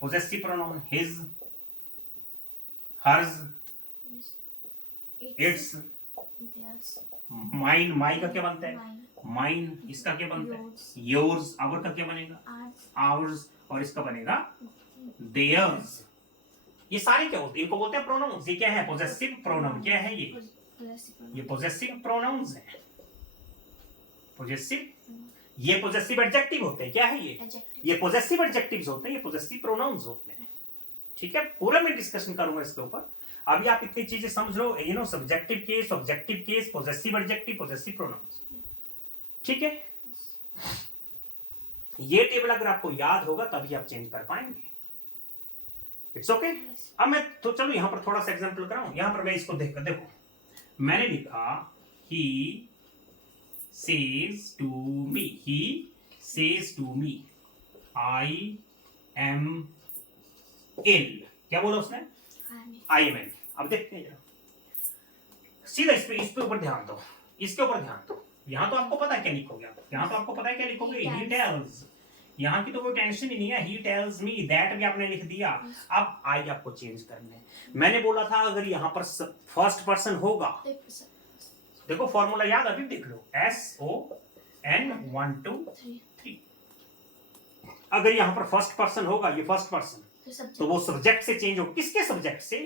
पोजेसिव प्रोनाउन हिज, हर्ज, Yes. It's, Theirs. माइन, माई का क्या बनता है? Mine. माइन, इसका क्या बनता है? Yours. योर्स, आवर का क्या बनेगा? Ours. आवर्स, और इसका बनेगा देयर्स। ये सारे क्या होते हैं? इनको बोलते हैं प्रोनाउंस। ये क्या है? Possessive pronoun. क्या है ये? Possessive pronoun. ये पोजेसिव प्रोनाउंस है। पोजेसिव, ये पोजेसिव एडजेक्टिव होते हैं। क्या है ये? Adjective. ये पोजेसिव एडजेक्टिव्स होते हैं, ये पोजेसिव प्रोनाउंस होते हैं। ठीक है, पूरा मैं डिस्कशन करूंगा इसके ऊपर। अभी आप इतनी चीजें समझ लो, you know, subjective case, objective case, possessive adjective, possessive pronouns. ठीक है, ये टेबल अगर आपको याद होगा तभी आप चेंज कर पाएंगे। It's okay. Yes. अब मैं तो चलो यहां पर थोड़ा सा एग्जांपल कराऊं। यहां पर मैं इसको देखकर देखो, मैंने लिखा ही says to me, he says to me I am ill। क्या बोला उसने? I am ill. अब देखते हैं जरा, सीधा इस पे ऊपर ध्यान दो, इसके ऊपर ध्यान दो। यहाँ तो आपको पता है क्या लिखोगे आप, यहाँ तो आपको पता है क्या लिखोगे? He tells. यहाँ की तो कोई टेंशन ही नहीं है, ही टेल्स मी, दैट भी आपने लिख दिया। अब आई आपको चेंज करने हैं। मैंने बोला था अगर यहाँ पर फर्स्ट पर्सन होगा, देखो फॉर्मूला याद, अभी देख लो, SON 1 2 3। अगर यहाँ पर फर्स्ट पर्सन होगा, ये फर्स्ट पर्सन, तो वो सब्जेक्ट से चेंज होगा। किसके सब्जेक्ट से?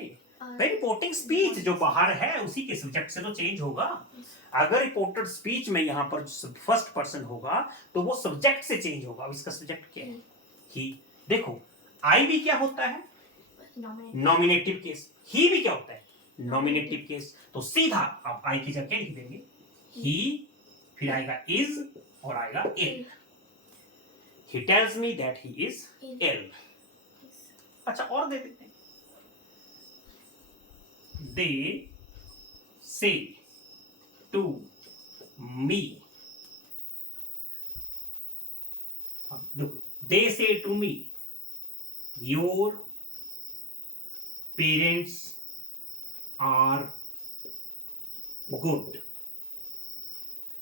भाई रिपोर्टिंग स्पीच जो बाहर है उसी के सब्जेक्ट से तो चेंज होगा। अगर रिपोर्टेड स्पीच में यहाँ पर फर्स्ट पर्सन होगा तो वो सब्जेक्ट से चेंज होगा। अब इसका सब्जेक्ट क्या है? ही। देखो आई भी क्या होता है? Nominative case. ही भी क्या होता है? Nominative case. तो सीधा आप आई की जगह लिख देंगे ही, फिर आएगा इज और आएगा ill. He tells me that he is ill. अच्छा, और दे देते हैं, दे से टू मी। अब look, they say to me your parents are good।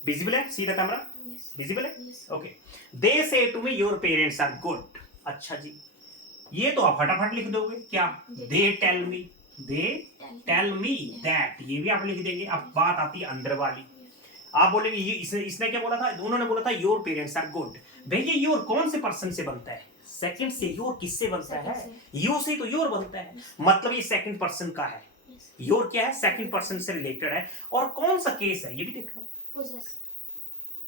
Visible है? सी द कैमरा, विजिबल है? Okay, they say to me your parents are good. अच्छा जी, ये तो आप फटाफट लिख दोगे। क्या? They tell me, they tell me that, ये भी आप लिख देंगे। अब बात आती है अंदर वाली, आप बोलेंगे ये इसने क्या बोला था? उन्होंने बोला था योर पेरेंट्स आर गुड। भैया योर कौन से पर्सन से बनता है? सेकंड से। योर किससे बनता है? यू से तो योर बनता है, मतलब ये सेकंड पर्सन का है। योर क्या है? सेकंड पर्सन से रिलेटेड है। और कौन सा केस है ये भी देख लो,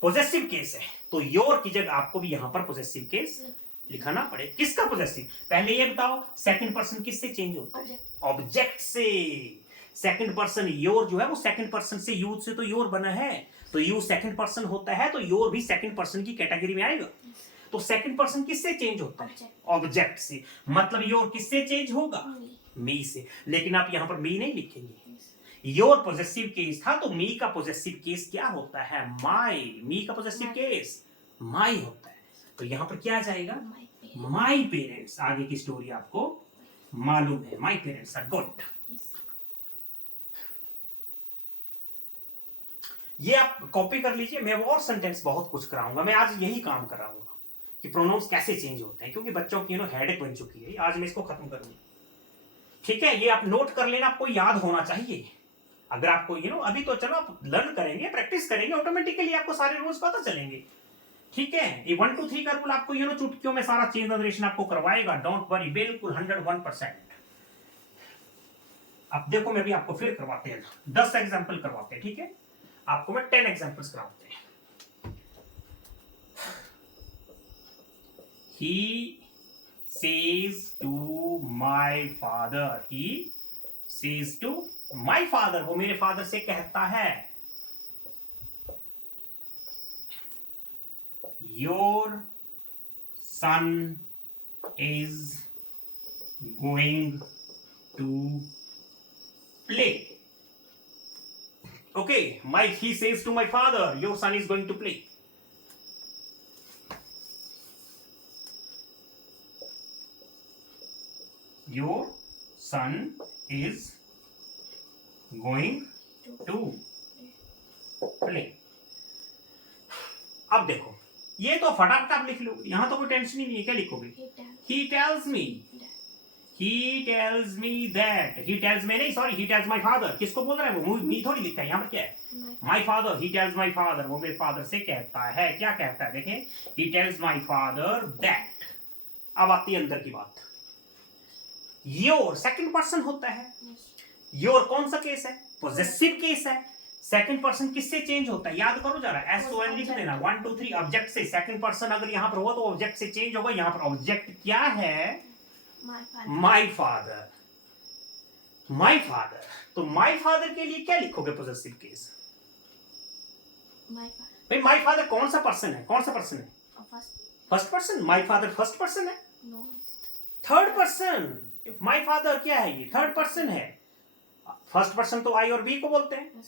पोजेसिव केस है। तो योर की जगह आपको भी यहां पर पोजेसिव केस लिखाना पड़े। किसका पोजेसिव? पहले ये बताओ, सेकंड पर्सन किससे चेंज होता है? ऑब्जेक्ट से। सेकंड पर्सन योर जो है वो सेकंड पर्सन से, यू से तो योर बना है, तो यू सेकंड पर्सन होता है, तो योर भी सेकंड पर्सन की कैटेगरी में आएगा। तो सेकंड पर्सन किससे चेंज होता है? ऑब्जेक्ट से। मतलब योर किससे चेंज होगा? मी से। लेकिन आप यहां पर मी नहीं लिखेंगे। योर पोजेसिव केस था, तो मी का पोजेसिव केस क्या होता है? माई। मी का पोजेसिव केस माई होता है। तो यहां पर क्या आ जाएगा? My parents. आगे की स्टोरी आपको मालूम है, माई पेरेंट्स आर गुड। ये आप कॉपी कर लीजिए। मैं और सेंटेंस बहुत कुछ कराऊंगा। मैं आज यही काम कराऊंगा कि प्रोनाउंस कैसे चेंज होते हैं, क्योंकि बच्चों की हेडेक बन चुकी है। आज मैं इसको खत्म करूंगा। ठीक है, ये आप नोट कर लेना, आपको याद होना चाहिए। अगर आपको अभी तो चलो आप लर्न करेंगे, प्रैक्टिस करेंगे, ऑटोमेटिकली आपको सारे रूल्स पता चलेंगे। ठीक है, ये 1 2 3 का रूल आपको चुटकियों में सारा चेंज जनरेशन आपको करवाएगा। डोंट वरी, बिल्कुल 101%। अब देखो, मैं भी आपको फिर करवाते हैं 10 एग्जांपल करवाते हैं। ठीक है, आपको मैं 10 एग्जांपल्स कराते हैं। He says to my father, he says to my father, वो मेरे फादर से कहता है, your son is going to play। Okay, he says to my father, your son is going to play। son is going to play. अब देखो, ये तो फटाफट आप लिख लो, यहां तो कोई टेंशन ही नहीं है, क्या लिखोगे? He tells He tells me that. He tells me नहीं, sorry, he tells my father. किसको बोल रहा है वो? मी थोड़ी लिखा है, यहाँ पर क्या है? My father. He tells my father. वो मेरे फादर से कहता है, क्या कहता है? देखें, he tells my father that. अब आती है अंदर की बात. Your सेकंड पर्सन होता है. Your कौन सा केस है? पोजेसिव केस है. सेकंड पर्सन किससे चेंज होता है? याद करो जरा, एस ओ एन लिख देना. 1 2 3 ऑब्जेक्ट से. सेकंड पर्सन अगर यहाँ पर हुआ तो ऑब्जेक्ट से चेंज होगा. यहाँ पर ऑब्जेक्ट क्या है? My father. My father. तो माई फादर के लिए क्या लिखोगे पोजेसिव केस? भाई माई फादर कौन सा पर्सन है? कौन सा पर्सन है? First person. My father first person है. Third person. If my father क्या है? ये थर्ड पर्सन है. फर्स्ट पर्सन तो आई और बी को बोलते हैं,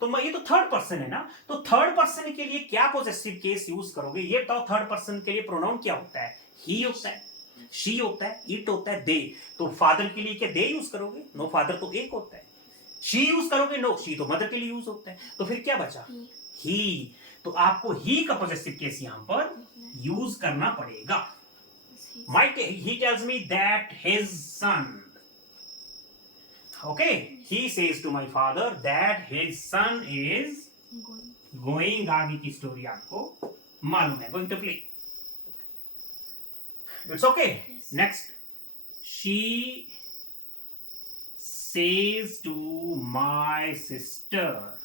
तो ये तो थर्ड पर्सन है ना. तो थर्ड पर्सन के लिए क्या पोजेसिव केस यूज करोगे? ये बताओ. थर्ड पर्सन के लिए प्रोनाउन क्या होता है? ही होता है, शी होता है, इट होता है, दे. तो फादर के लिए क्या दे यूज करोगे? नो, फादर तो एक होता है. शी यूज करोगे? नो, शी तो मदर के लिए यूज होता है. तो फिर क्या बचा? ही. तो आपको ही का पोजेसिव केस यहां पर यूज करना पड़ेगा. He tells me that his son. Okay, he says to my father that his son is going. आगे की स्टोरी आपको मालूम है. Going to play. It's okay. Yes. Next, she says to my sister.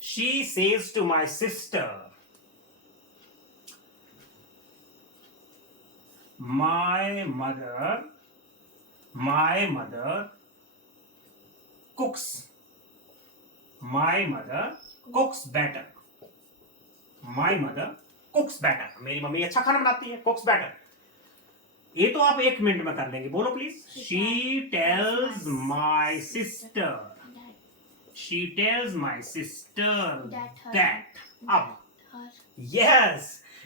She says to my sister. My mother cooks. My mother cooks better. My mother cooks better. मेरी mummy अच्छा खाना बनाती है. Cooks better. ये तो आप 1 minute में कर लेंगे. बोलो please. She tells my sister. She tells my sister that. अब yes,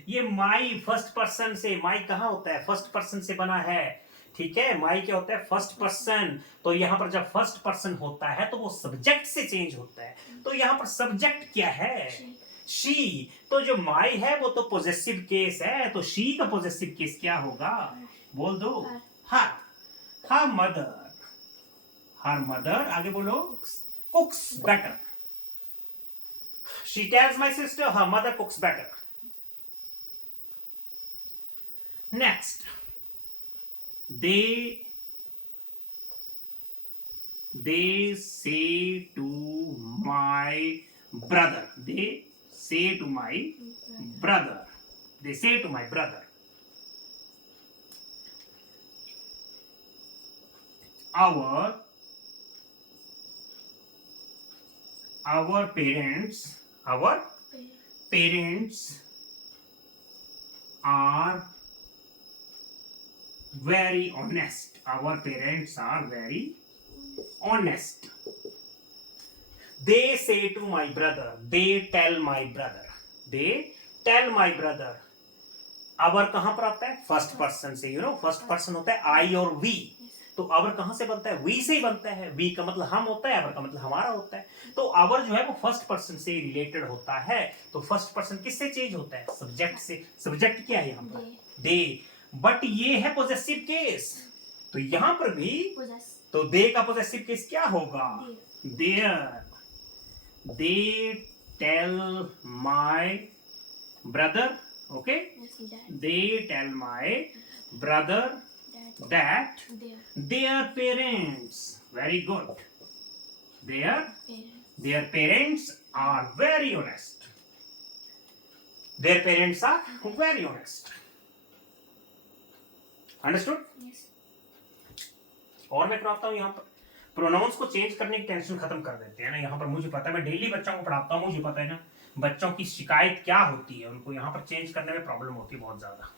ये माई फर्स्ट पर्सन से. माई कहाँ होता है? फर्स्ट पर्सन से बना है. ठीक है, माई क्या होता है? First person. तो यहाँ पर जब फर्स्ट पर्सन होता है तो वो सब्जेक्ट से चेंज होता है. तो यहाँ पर सब्जेक्ट क्या है? शी. तो जो माई है वो तो पोजेसिव केस है. तो शी का पोजेसिव केस क्या होगा? बोल दो. Her. Her mother. Her mother. आगे बोलो. Cooks better. She tells my sister her mother cooks better. Next, they say to my brother. They say to my brother. They say to my brother. Our parents are very honest. Our parents are very honest. They say to my brother. They tell my brother. They tell my brother. Our कहां पर आता है? First person से. First person होता है आई और we. तो our कहां से बनता है? वी से ही बनता है. वी का मतलब हम होता है, आवर का मतलब हमारा होता है. तो आवर जो है वो फर्स्ट पर्सन से रिलेटेड होता है. तो फर्स्ट पर्सन किससे चेंज होता है? सब्जेक्ट से. सब्जेक्ट क्या है यहाँ पर? दे. बट ये है पोजेसिव केस. तो यहां पर भी तो दे का पोजेसिव केस क्या होगा? Their. They tell my brother. Okay, they tell my brother that their parents, very good, their parents are very honest. Their parents are very honest. Understood? Yes. और मैं कराता हूं. यहाँ पर प्रोनाउंस को चेंज करने की टेंशन खत्म कर देते हैं ना. यहाँ पर मुझे पता है, मैं डेली बच्चों को पढ़ाता हूँ. मुझे पता है ना बच्चों की शिकायत क्या होती है. उनको यहाँ पर चेंज करने में प्रॉब्लम होती है बहुत ज्यादा.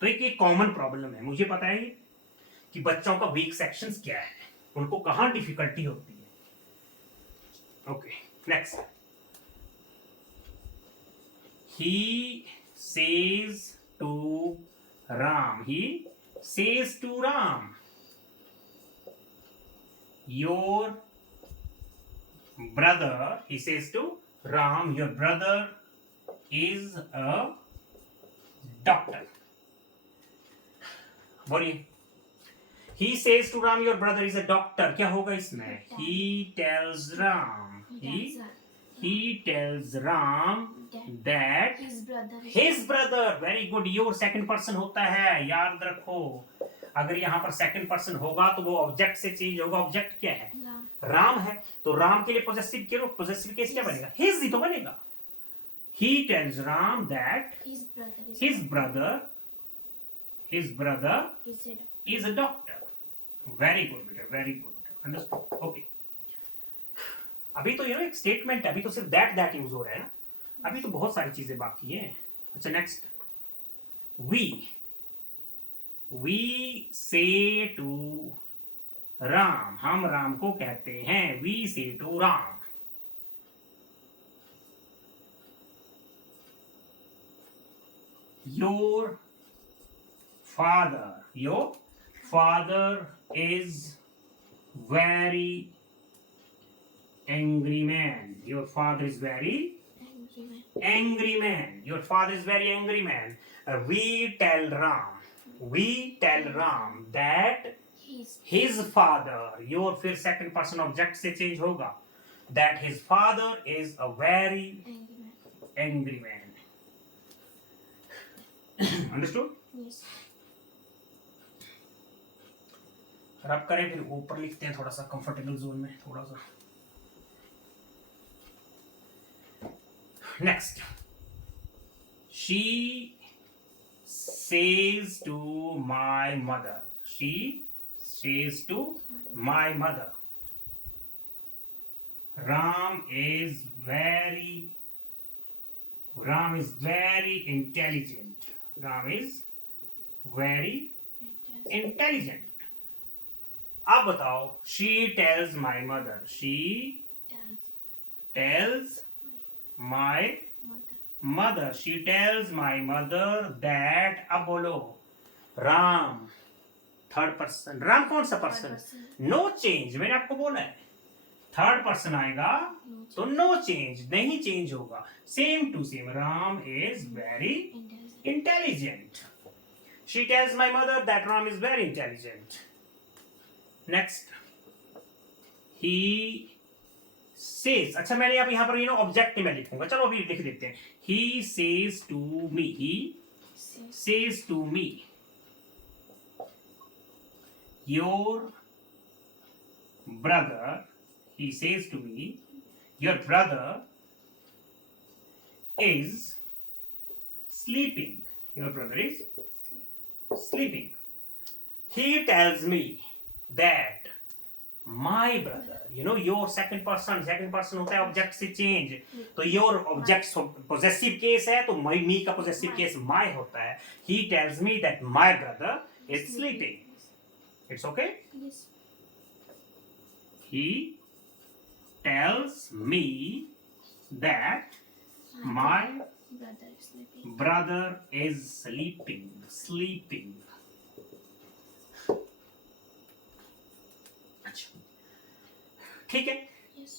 तो एक कॉमन प्रॉब्लम है. मुझे पता है कि बच्चों का वीक सेक्शंस क्या है, उनको कहां डिफिकल्टी होती है. Okay, next. He says to Ram. He says to Ram, your brother, he says to Ram, your brother is a doctor. बोलिए, he says to Ram, your brother is a doctor. क्या होगा इसमें? He tells Ram, he tells Ram that his brother, very good, your second person होता है, याद रखो। अगर यहाँ पर सेकंड पर्सन होगा तो वो ऑब्जेक्ट से चेंज होगा। ऑब्जेक्ट क्या है? राम है, तो राम के लिए पोजेसिव के रूप, पोजेसिव केस क्या बनेगा? हिज ही तो बनेगा। He tells Ram that his brother is a doctor. Very good बेटा, very good, understood, okay. अभी तो ये एक स्टेटमेंट है, अभी तो सिर्फ दैट यूज हो रहा है ना, अभी तो बहुत सारी चीजें बाकी हैं। अच्छा next, we say to Ram, हम राम को कहते हैं we say to Ram. Your father is very angry man. Your father is very angry man. Your father is very angry man. We tell Ram that his father, your फिर second person object से change होगा, that his father is a very angry man. Understood? Yes. रब करें, फिर ऊपर लिखते हैं थोड़ा सा कंफर्टेबल जोन में, थोड़ा सा। Next, she says to my mother. She says to my mother, Ram is very intelligent. Ram is very intelligent. अब बताओ, she tells my mother. She tells my mother. She tells my mother that, अब बोलो, Ram third person, Ram कौन सा person? No change, मैंने आपको बोला है थर्ड पर्सन आएगा तो नो चेंज, नहीं चेंज होगा, same to same. Ram is very intelligent. She tells my mother that Ram is very intelligent. Next, he says, अच्छा मैंने अब यहाँ पर ऑब्जेक्ट में लिखूंगा, चलो अभी लिख देते हैं। He says to me, he says to me, your brother, he says to me, your brother is sleeping. Your brother is sleeping. He tells me that my brother, your second person होता है object से change, तो your object possessive case है, तो मी का possessive case my होता है। He tells me that my brother is sleeping. It's okay? Yes. He tells me that my brother is sleeping. अच्छा, ठीक है। Yes.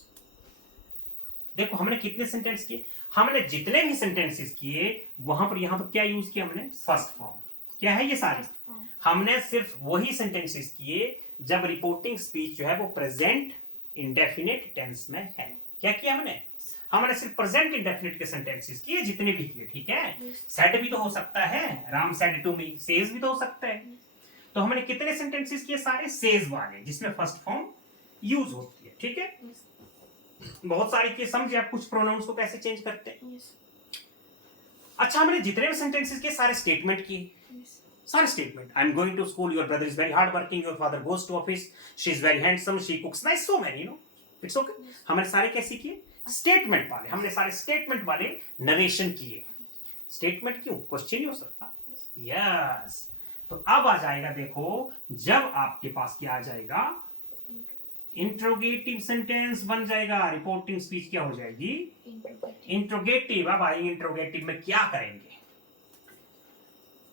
देखो हमने कितने सेंटेंस किए, हमने जितने भी सेंटेंसेस किए वहां पर यहाँ पर क्या यूज किया हमने? First form. क्या है ये सारे? हमने सिर्फ वही सेंटेंसेस किए जब रिपोर्टिंग स्पीच जो है वो प्रेजेंट इंडेफिनिट टेंस में है। क्या किया हमने सिर्फ प्रेजेंट इंडेफिनिट के सेंटेंसेस किए, जितने भी किए, ठीक है। सेड भी तो हो सकता है, Ram said to me, says भी तो हो सकता है। तो हमने कितने सेंटेंसेस किए? सारे सेज वाले, जिसमें फर्स्ट फॉर्म यूज होती है, ठीक है। बहुत सारी चीज समझे आप, कुछ प्रोनाउंस को कैसे चेंज करते हैं। अच्छा, हमने जितने भी सेंटेंसेस किए सारे स्टेटमेंट किए, सारे statement. I am going to school, your brother is very hard working, your father goes to office, she is very handsome, she cooks nice, so many, it's okay. हमने सारे कैसे किए? स्टेटमेंट वाले। हमने सारे स्टेटमेंट वाले नरेशन किए। Statement क्यों? क्वेश्चन ही हो सकता। यस। तो अब आ जाएगा, देखो जब आपके पास क्या आ जाएगा? इंट्रोगेटिव सेंटेंस बन जाएगा। रिपोर्टिंग स्पीच क्या हो जाएगी? इंट्रोगेटिव। अब आएंगे इंट्रोगेटिव में क्या करेंगे?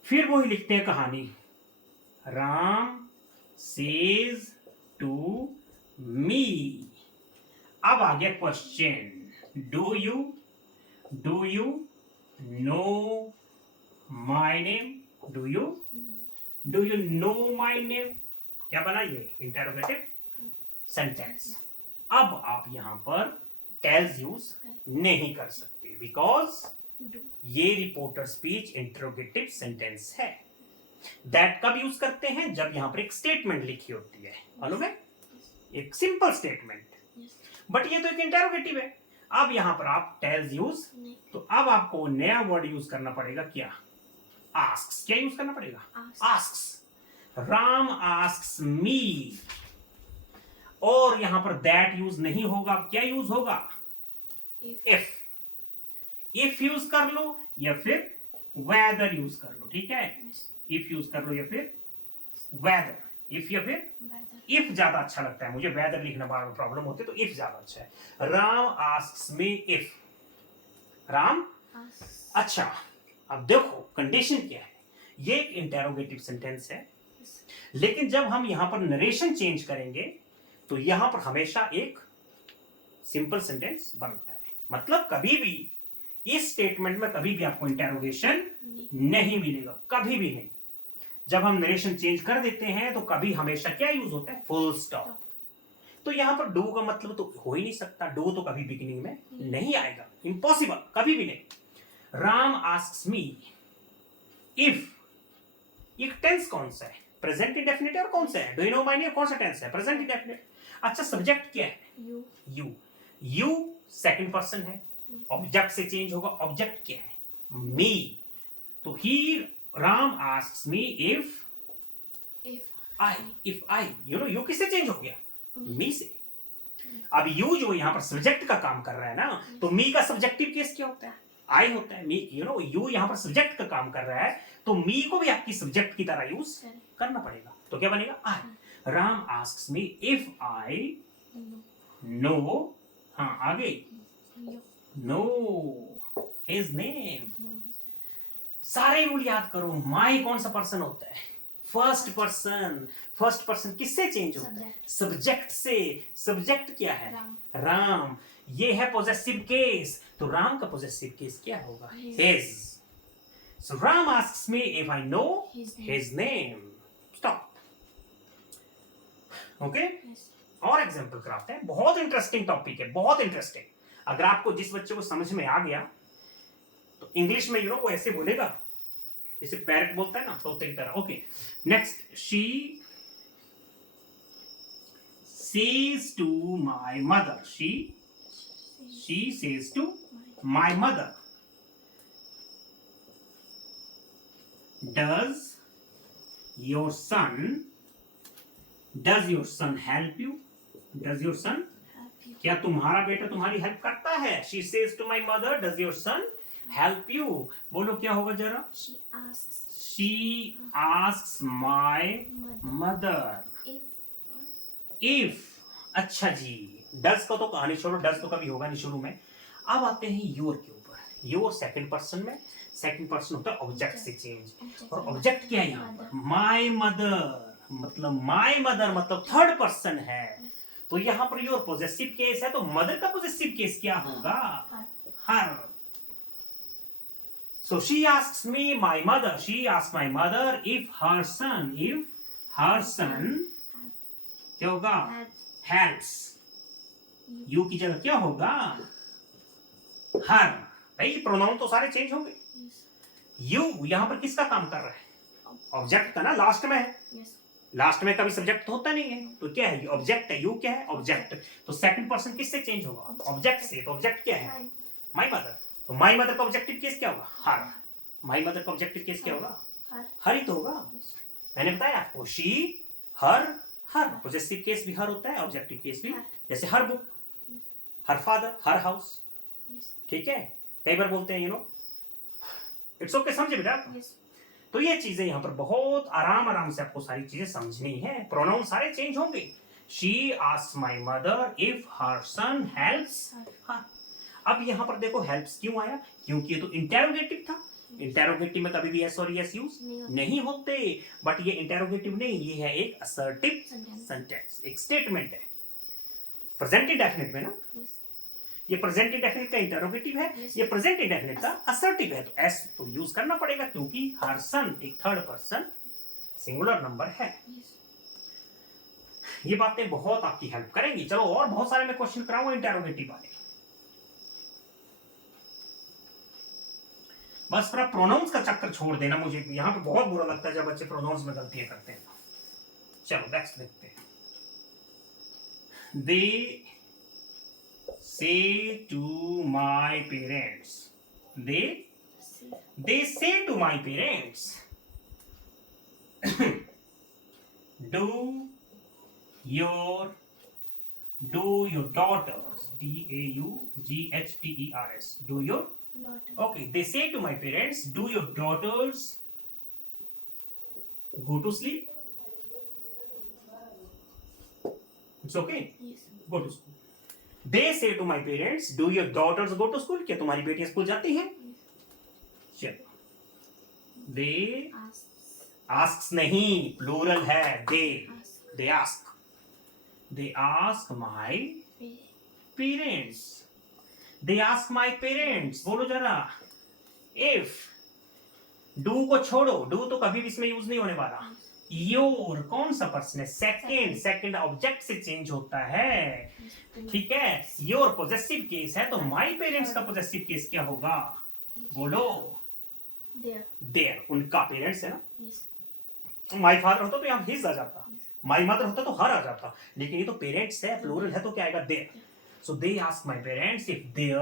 फिर वही लिखते हैं कहानी, राम सेज टू मी। अब आ गया question, do you know my name? Do you know my name? क्या बना ये? Interrogative sentence. अब आप यहां पर टेल्स यूज नहीं कर सकते बिकॉज Do. ये रिपोर्टर स्पीच इंटरोगेटिव सेंटेंस है। दैट कब यूज करते हैं? जब यहां पर एक स्टेटमेंट लिखी होती है, मालूम है, एक सिंपल स्टेटमेंट। Yes. बट ये तो एक इंटरोगेटिव है। अब यहां पर आप टेल्स यूज, नहीं. तो अब आपको नया वर्ड यूज करना पड़ेगा। क्या? आस्क्स। क्या यूज करना पड़ेगा? Ask. आस्क्स। राम आस्क्स मी। और यहां पर दैट यूज नहीं होगा, क्या यूज होगा? If. इफ यूज कर लो या फिर वेदर यूज कर लो, ठीक है? Yes. इफ यूज कर लो या फिर वेदर। इफ या फिर Weather. इफ ज्यादा अच्छा लगता है मुझे, वेदर लिखना बार बार प्रॉब्लम होती है, तो इफ ज्यादा अच्छा है। Ram asks me if. Ram, Ask. अच्छा अब देखो कंडीशन क्या है। ये एक इंटेरोगेटिव सेंटेंस है, Yes. लेकिन जब हम यहां पर नरेशन चेंज करेंगे तो यहां पर हमेशा एक सिंपल सेंटेंस बनता है। मतलब कभी भी इस स्टेटमेंट में कभी भी आपको इंटेरोगेशन नहीं. नहीं मिलेगा, कभी भी नहीं। जब हम नरेशन चेंज कर देते हैं तो कभी हमेशा क्या यूज होता है? Full stop. तो यहां पर डू का मतलब तो हो ही नहीं सकता, डू तो कभी बिगिनिंग में नहीं आएगा, इम्पॉसिबल, कभी भी नहीं। Ram asks me if. ये टेंस कौन सा है? प्रेजेंट इंडेफिनिट और कौन सा है? Do you know my name? कौन सा टेंस है? Present indefinite. अच्छा सब्जेक्ट क्या है? You. यू सेकंड पर्सन है, Yes. ऑब्जेक्ट से चेंज होगा। ऑब्जेक्ट क्या है? मी। तो he Ram asks me if I. You know you किससे चेंज हो गया? मी से। अब यू जो यहाँ पर सब्जेक्ट का काम कर रहा है ना, तो मी का सब्जेक्टिव केस क्या होता है? आई होता है। मी, यू नो यू यहाँ पर सब्जेक्ट का काम कर रहा है, तो मी को भी आपकी सब्जेक्ट की तरह यूज Correct. करना पड़ेगा। तो क्या बनेगा? I. Ram asks me if I No. Know, हाँ आगे, You. Know his name. No. सारे रूल याद करो। माई कौन सा पर्सन होता है? First person. फर्स्ट पर्सन किससे चेंज होता है? सब्जेक्ट से। सब्जेक्ट क्या है? Ram. राम। ये है पोजेसिव केस, तो राम का पोजेसिव केस क्या होगा? His. His. So Ram asks me if I know His name. His name. Stop. Okay, Yes. और एग्जांपल कराते हैं। बहुत इंटरेस्टिंग टॉपिक है, बहुत इंटरेस्टिंग। अगर आपको जिस बच्चे को समझ में आ गया तो इंग्लिश में वो ऐसे बोलेगा जैसे पैरट बोलता है ना, तोते की तरह। Okay, next. She says to my mother. She says to my mother, does your son help you? Does your son, Help you. क्या तुम्हारा बेटा तुम्हारी हेल्प करता है? She says to my mother does your son help you? बोलो क्या होगा जरा? She asks she asks my mother mother if if. अच्छा जी, डज को तो कहानी छोड़ो, डज तो कभी होगा नहीं शुरू में। अब आते हैं योर के ऊपर। योर सेकंड पर्सन में, सेकंड पर्सन होता है ऑब्जेक्ट से चेंज। object और ऑब्जेक्ट क्या है यहाँ mother. पर? My mother. मतलब माय मदर मतलब थर्ड पर्सन है, तो यहाँ पर योर पॉजेसिव केस है, तो मदर का पॉजेसिव केस क्या होगा? Her. Her. So she asks me, my mother, she asks my mother if her son क्या होगा? Help helps। you. यू की जगह क्या होगा? हर। भाई प्रोनाउन तो सारे चेंज होंगे। Yes. यू यहाँ पर किसका काम कर रहा है? ऑब्जेक्ट का ना, लास्ट में है। Yes. लास्ट में कभी सब्जेक्ट होता नहीं है, तो क्या है? ऑब्जेक्ट है। यू क्या है? ऑब्जेक्ट। तो सेकंड पर्सन किससे चेंज होगा? ऑब्जेक्ट से। तो ऑब्जेक्ट क्या है? Time. My mother. तो माय मदर का ऑब्जेक्टिव केस क्या होगा? हर। माय मदर का ऑब्जेक्टिव केस क्या होगा? Her. हर ही तो होगा। Yes. मैंने बताया आपको, she, her, her. Possessive case भी हर होता है, ऑब्जेक्टिव केस भी। हर। जैसे हर बुक, हर फादर, हर हाउस। Yes. ठीक है, कई बार बोलते हैं इट्स ओके, समझे बेटा आप? Yes. तो ये चीजें यहाँ पर बहुत आराम आराम से आपको सारी चीजें समझनी है। प्रोनाउन सारे चेंज होंगे। She asks my mother if her son helps Her. Her. अब यहाँ पर देखो हेल्प्स क्यों आया? क्योंकि ये तो इंटेरोगेटिव था। इंटेरोगेटिव में कभी भी एस और यस यूज नहीं होते, बट ये इंटेरोगेटिव नहीं, ये है एक असर्टिव Sentence. सेंटेंस, एक स्टेटमेंट है। प्रेजेंट इंडेफिनिट में ना, Yes. ये प्रेजेंट इंडेफिनिट का इंटेरोगेटिव है, Yes. ये प्रेजेंट इंडेफिनिट का असर्टिव है, तो एस तो यूज करना पड़ेगा क्योंकि हर सन एक थर्ड पर्सन सिंगुलर नंबर है। Yes. ये बातें बहुत आपकी हेल्प करेंगी। चलो और बहुत सारे मैं क्वेश्चन कराऊंगा इंटेरोगेटिव वाले। बस थोड़ा प्रोनाउंस का चक्कर छोड़ देना, मुझे यहाँ पे बहुत बुरा लगता है जब बच्चे प्रोनाउंस में गलतियां करते हैं। चलो नेक्स्ट देखते हैं। They say to my parents, See. they say to my parents, do your daughters, DAUGHTERS, do your, Daughter. okay, they say to my parents, do your daughters go to sleep? It's okay, Yes. go to school. They say to my parents, do your daughters go to school? क्या तुम्हारी बेटियां school जाती हैं? चलो, they Asks. asks नहीं, plural है, they Ask. they ask my Pay. parents, they ask my parents, बोलो जरा। if do को छोड़ो, do तो कभी भी इसमें यूज नहीं होने वाला। योर कौन सा पर्सन है? सेकंड ऑब्जेक्ट से चेंज होता है, ठीक है। योर पोजेसिव केस है, तो माई पेरेंट्स का पोजेसिव केस क्या होगा? बोलो। There. देयर, उनका पेरेंट्स है ना। Yes. माई फादर होता तो यहाँ हिज आ जाता, Yes. माई मदर होता तो हर आ जाता, लेकिन ये तो पेरेंट्स है, प्लूरल है, तो क्या आएगा? Their. So they ask my parents if their,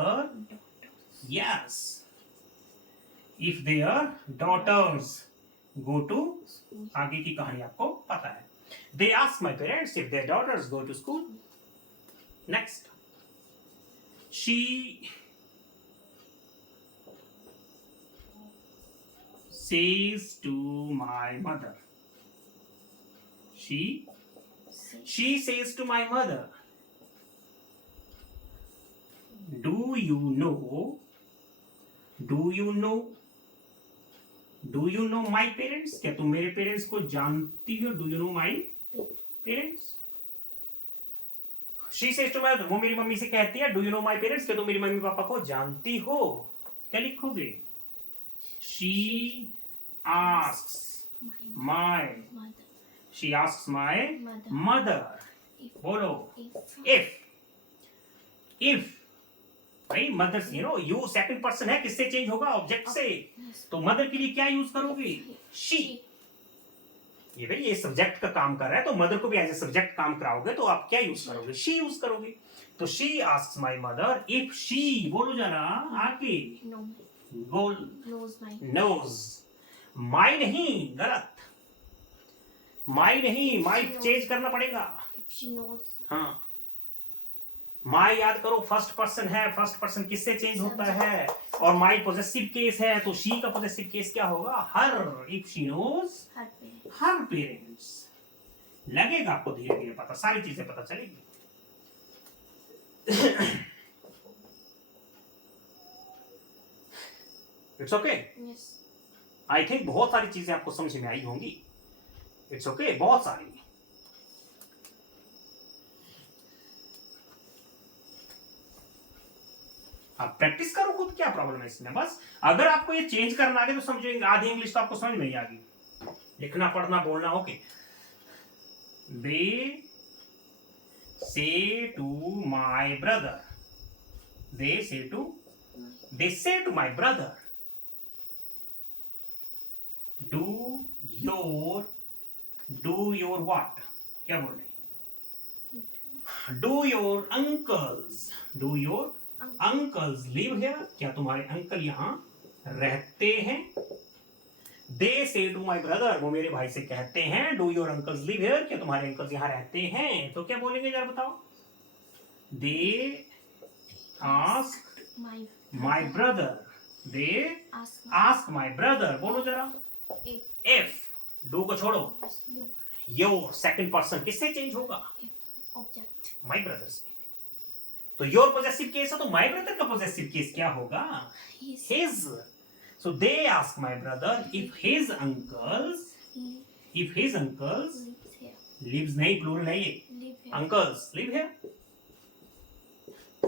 Daughters. Yes, if their daughters go to, School. आगे की कहानी आपको पता है। They ask my parents if their daughters go to school. Next, she says to my mother, she says to my mother, do you know my parents? क्या तुम मेरे parents को जानती हो? Do you know my parents? She says to my mother, वो मेरी mummy से कहती है, do you know my parents? क्या तुम मेरी मम्मी पापा को जानती हो? क्या लिखोगे? She asks My my, mother. she asks my Mother. mother, If. बोलो। If. if भाई मदर, यू सेकंड पर्सन है, किससे चेंज होगा? ऑब्जेक्ट से। Yes. तो मदर के लिए क्या यूज करोगे? शी। ये भाई ये सब्जेक्ट का काम कर रहा है, तो मदर को भी एज ए सब्जेक्ट काम कराओगे तो आप क्या यूज करोगे? शी यूज करोगे। तो she asks my mother if she, बोलो जरा आके, No. गोल, Knows my. नोज, माई नहीं, गलत, माई नहीं, माई चेंज करना पड़ेगा। If she knows. हाँ, माई याद करो, फर्स्ट पर्सन है, फर्स्ट पर्सन किससे चेंज होता है? और माई पॉजेसिव केस है, तो शी का पॉजेसिव केस क्या होगा? Her. If she knows Her parents. Her parents. लगेगा आपको धीरे धीरे पता, सारी चीजें पता चलेगी। It's okay. Yes. I think बहुत सारी चीजें आपको समझ में आई होंगी। इट्स ओके, बहुत सारी। आप प्रैक्टिस करो खुद, क्या प्रॉब्लम है इसमें? बस अगर आपको ये चेंज करना आ गया तो समझेंगे, आधी इंग्लिश तो आपको समझ में ही आ गई, लिखना पढ़ना बोलना okay. They say to my brother, they say to my brother, do your what? क्या बोल रहे? Do your uncles live here? क्या तुम्हारे अंकल यहाँ रहते हैं? They say to my brother, वो मेरे भाई से कहते हैं, do your uncles live here? क्या तुम्हारे अंकल्स यहाँ रहते हैं? तो क्या बोलेंगे जरा बताओ? They asked my brother, they ask my brother, बोलो जरा। इफ, डू को छोड़ो, योर सेकंड पर्सन किससे चेंज होगा? Object. माई ब्रदर से। तो योर पॉजेसिव केस है, तो माई ब्रदर का पॉजेसिव केस क्या होगा? His. His. So they ask my brother if his uncles He lives here. lives नहीं plural है ये, Live here. uncles live here.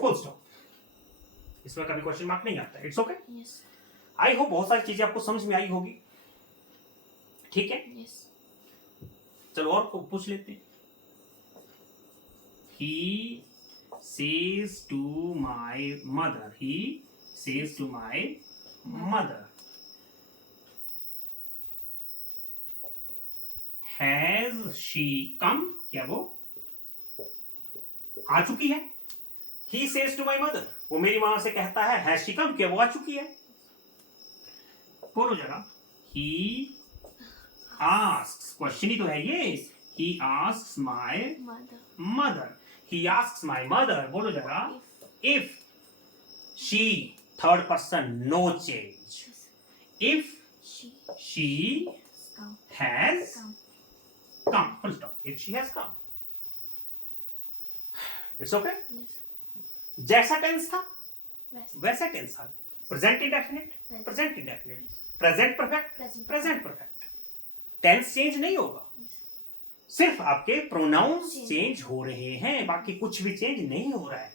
Full stop. इसमें कभी क्वेश्चन मार्क नहीं आता. It's okay. Yes. I hope बहुत सारी चीजें आपको समझ में आई होगी. ठीक है, Yes. चलो और को पूछ लेते हैं. He says to my mother. He says to my mother. Has she come? क्या वो आ चुकी है? He says to my mother. वो मेरी माँ से कहता है has she come? क्या वो आ चुकी है? बोलो जरा. He asks. क्वेश्चन ही तो है ये. He asks my Mother. mother. He asks my mother. बोलो जरा. If If she, third person, no change. If she she come. has come. Full stop. If she has come. It's okay. Yes. जैसा tense था West. वैसा tense था. Present indefinite, Present. Present indefinite, present perfect, Present. Present perfect. Tense change नहीं होगा. Yes. सिर्फ आपके pronounce Change. Change हो रहे हैं, बाकी कुछ भी चेंज नहीं हो रहा है.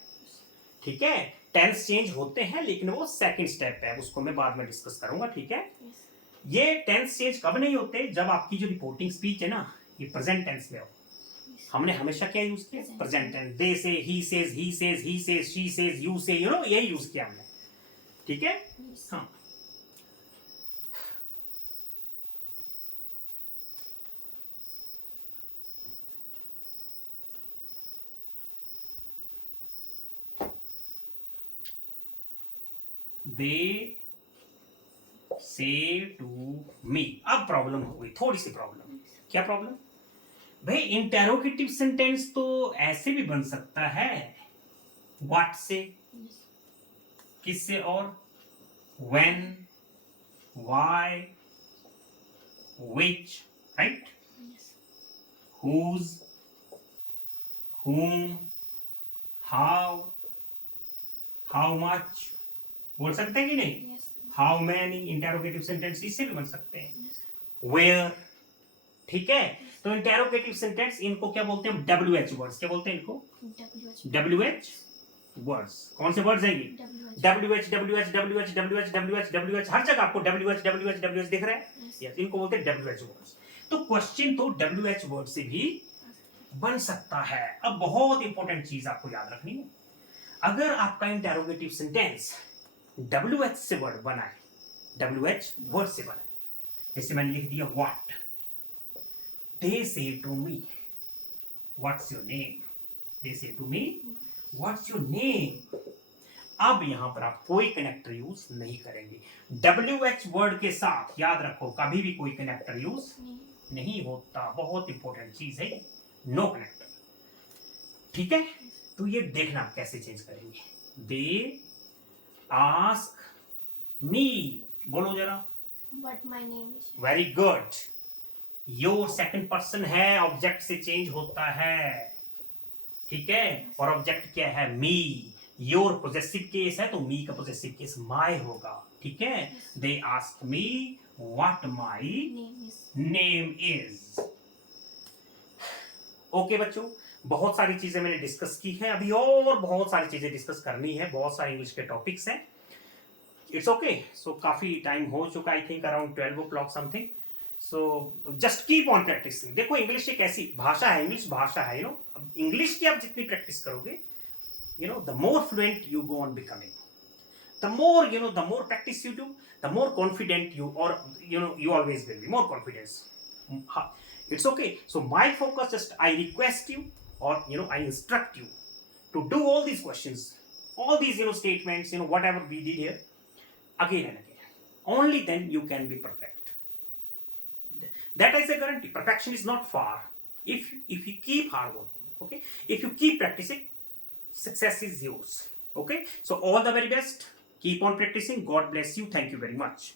ठीक है, टेंस चेंज होते हैं लेकिन वो सेकंड स्टेप है, उसको मैं बाद में डिस्कस करूंगा. ठीक है, Yes. ये टेंस चेंज कब नहीं होते? जब आपकी जो रिपोर्टिंग स्पीच है ना, ये प्रेजेंट टेंस में हो. Yes. हमने हमेशा क्या यूज किया? Present. Present tense. They say, he says, he says, he says, she says, you say, you know, यही यूज किया हमने. ठीक है. Yes. हाँ. They say to me. अब प्रॉब्लम हो गई, थोड़ी सी प्रॉब्लम. क्या प्रॉब्लम? भाई इंटेरोगेटिव सेंटेंस तो ऐसे भी बन सकता है. व्हाट से, Yes. किससे, और when, why, which, right, Yes. whose, whom, how, how much. बोल सकते हैं कि नहीं? Yes. How many, interrogative sentence इससे भी बन सकते हैं. Yes. वेयर. ठीक है, तो इंटेरोगेटिव सेंटेंस इनको क्या बोलते हैं? WH words. क्या बोलते हैं इनको? WH. WH words. कौन से वर्ड्स हैं ये? WH. WH WH WH WH WH WH. हर जगह आपको WH WH WH दिख रहा है. Yes. यस, इनको बोलते हैं WH वर्ड्स. तो क्वेश्चन तो WH वर्ड से भी बन सकता है. अब बहुत इंपॉर्टेंट चीज आपको याद रखनी है. अगर आपका इंटेरोगेटिव सेंटेंस WH से वर्ड बना है, WH वर्ड से बना है, जैसे मैंने लिख दिया what. They say to me, what's your name? They say to me, what's your name? अब यहां पर आप कोई कनेक्टर यूज नहीं करेंगे. WH वर्ड के साथ याद रखो कभी भी कोई कनेक्टर यूज नहीं होता. बहुत इंपॉर्टेंट चीज है, नो कनेक्टर. ठीक है, तो ये देखना आप कैसे चेंज करेंगे. They ask me. बोलो जरा. What my name is. Very good. Your second person है, ऑब्जेक्ट से चेंज होता है. ठीक है, और ऑब्जेक्ट क्या है? मी. योर पोजेसिव केस है तो मी का पोजेसिव केस माय होगा. ठीक है, they ask me what my Name is. Name is. Okay बच्चों, बहुत सारी चीजें मैंने डिस्कस की है, अभी और बहुत सारी चीजें डिस्कस करनी है. बहुत सारे इंग्लिश के टॉपिक्स हैं. It's okay. सो काफी टाइम हो चुका, I think around 12 o'clock something. So just keep on practising. देखो इंग्लिश एक ऐसी भाषा है, इंग्लिश भाषा है, यू नो. इंग्लिश की आप जितनी प्रैक्टिस करोगे, you know, the more fluent you go on becoming. The more, you know, the more practice you do, the more confident you, or you know, you always will be more confidence. It's okay. So my focus, just I request you, or you know, I instruct you to do all these questions, all these, you know, statements, you know, whatever we did here, again and again. Only then you can be perfect. That is a guarantee. Perfection is not far if you keep hard working. Okay, if you keep practicing, success is yours. Okay, so all the very best. Keep on practicing. God bless you. Thank you very much.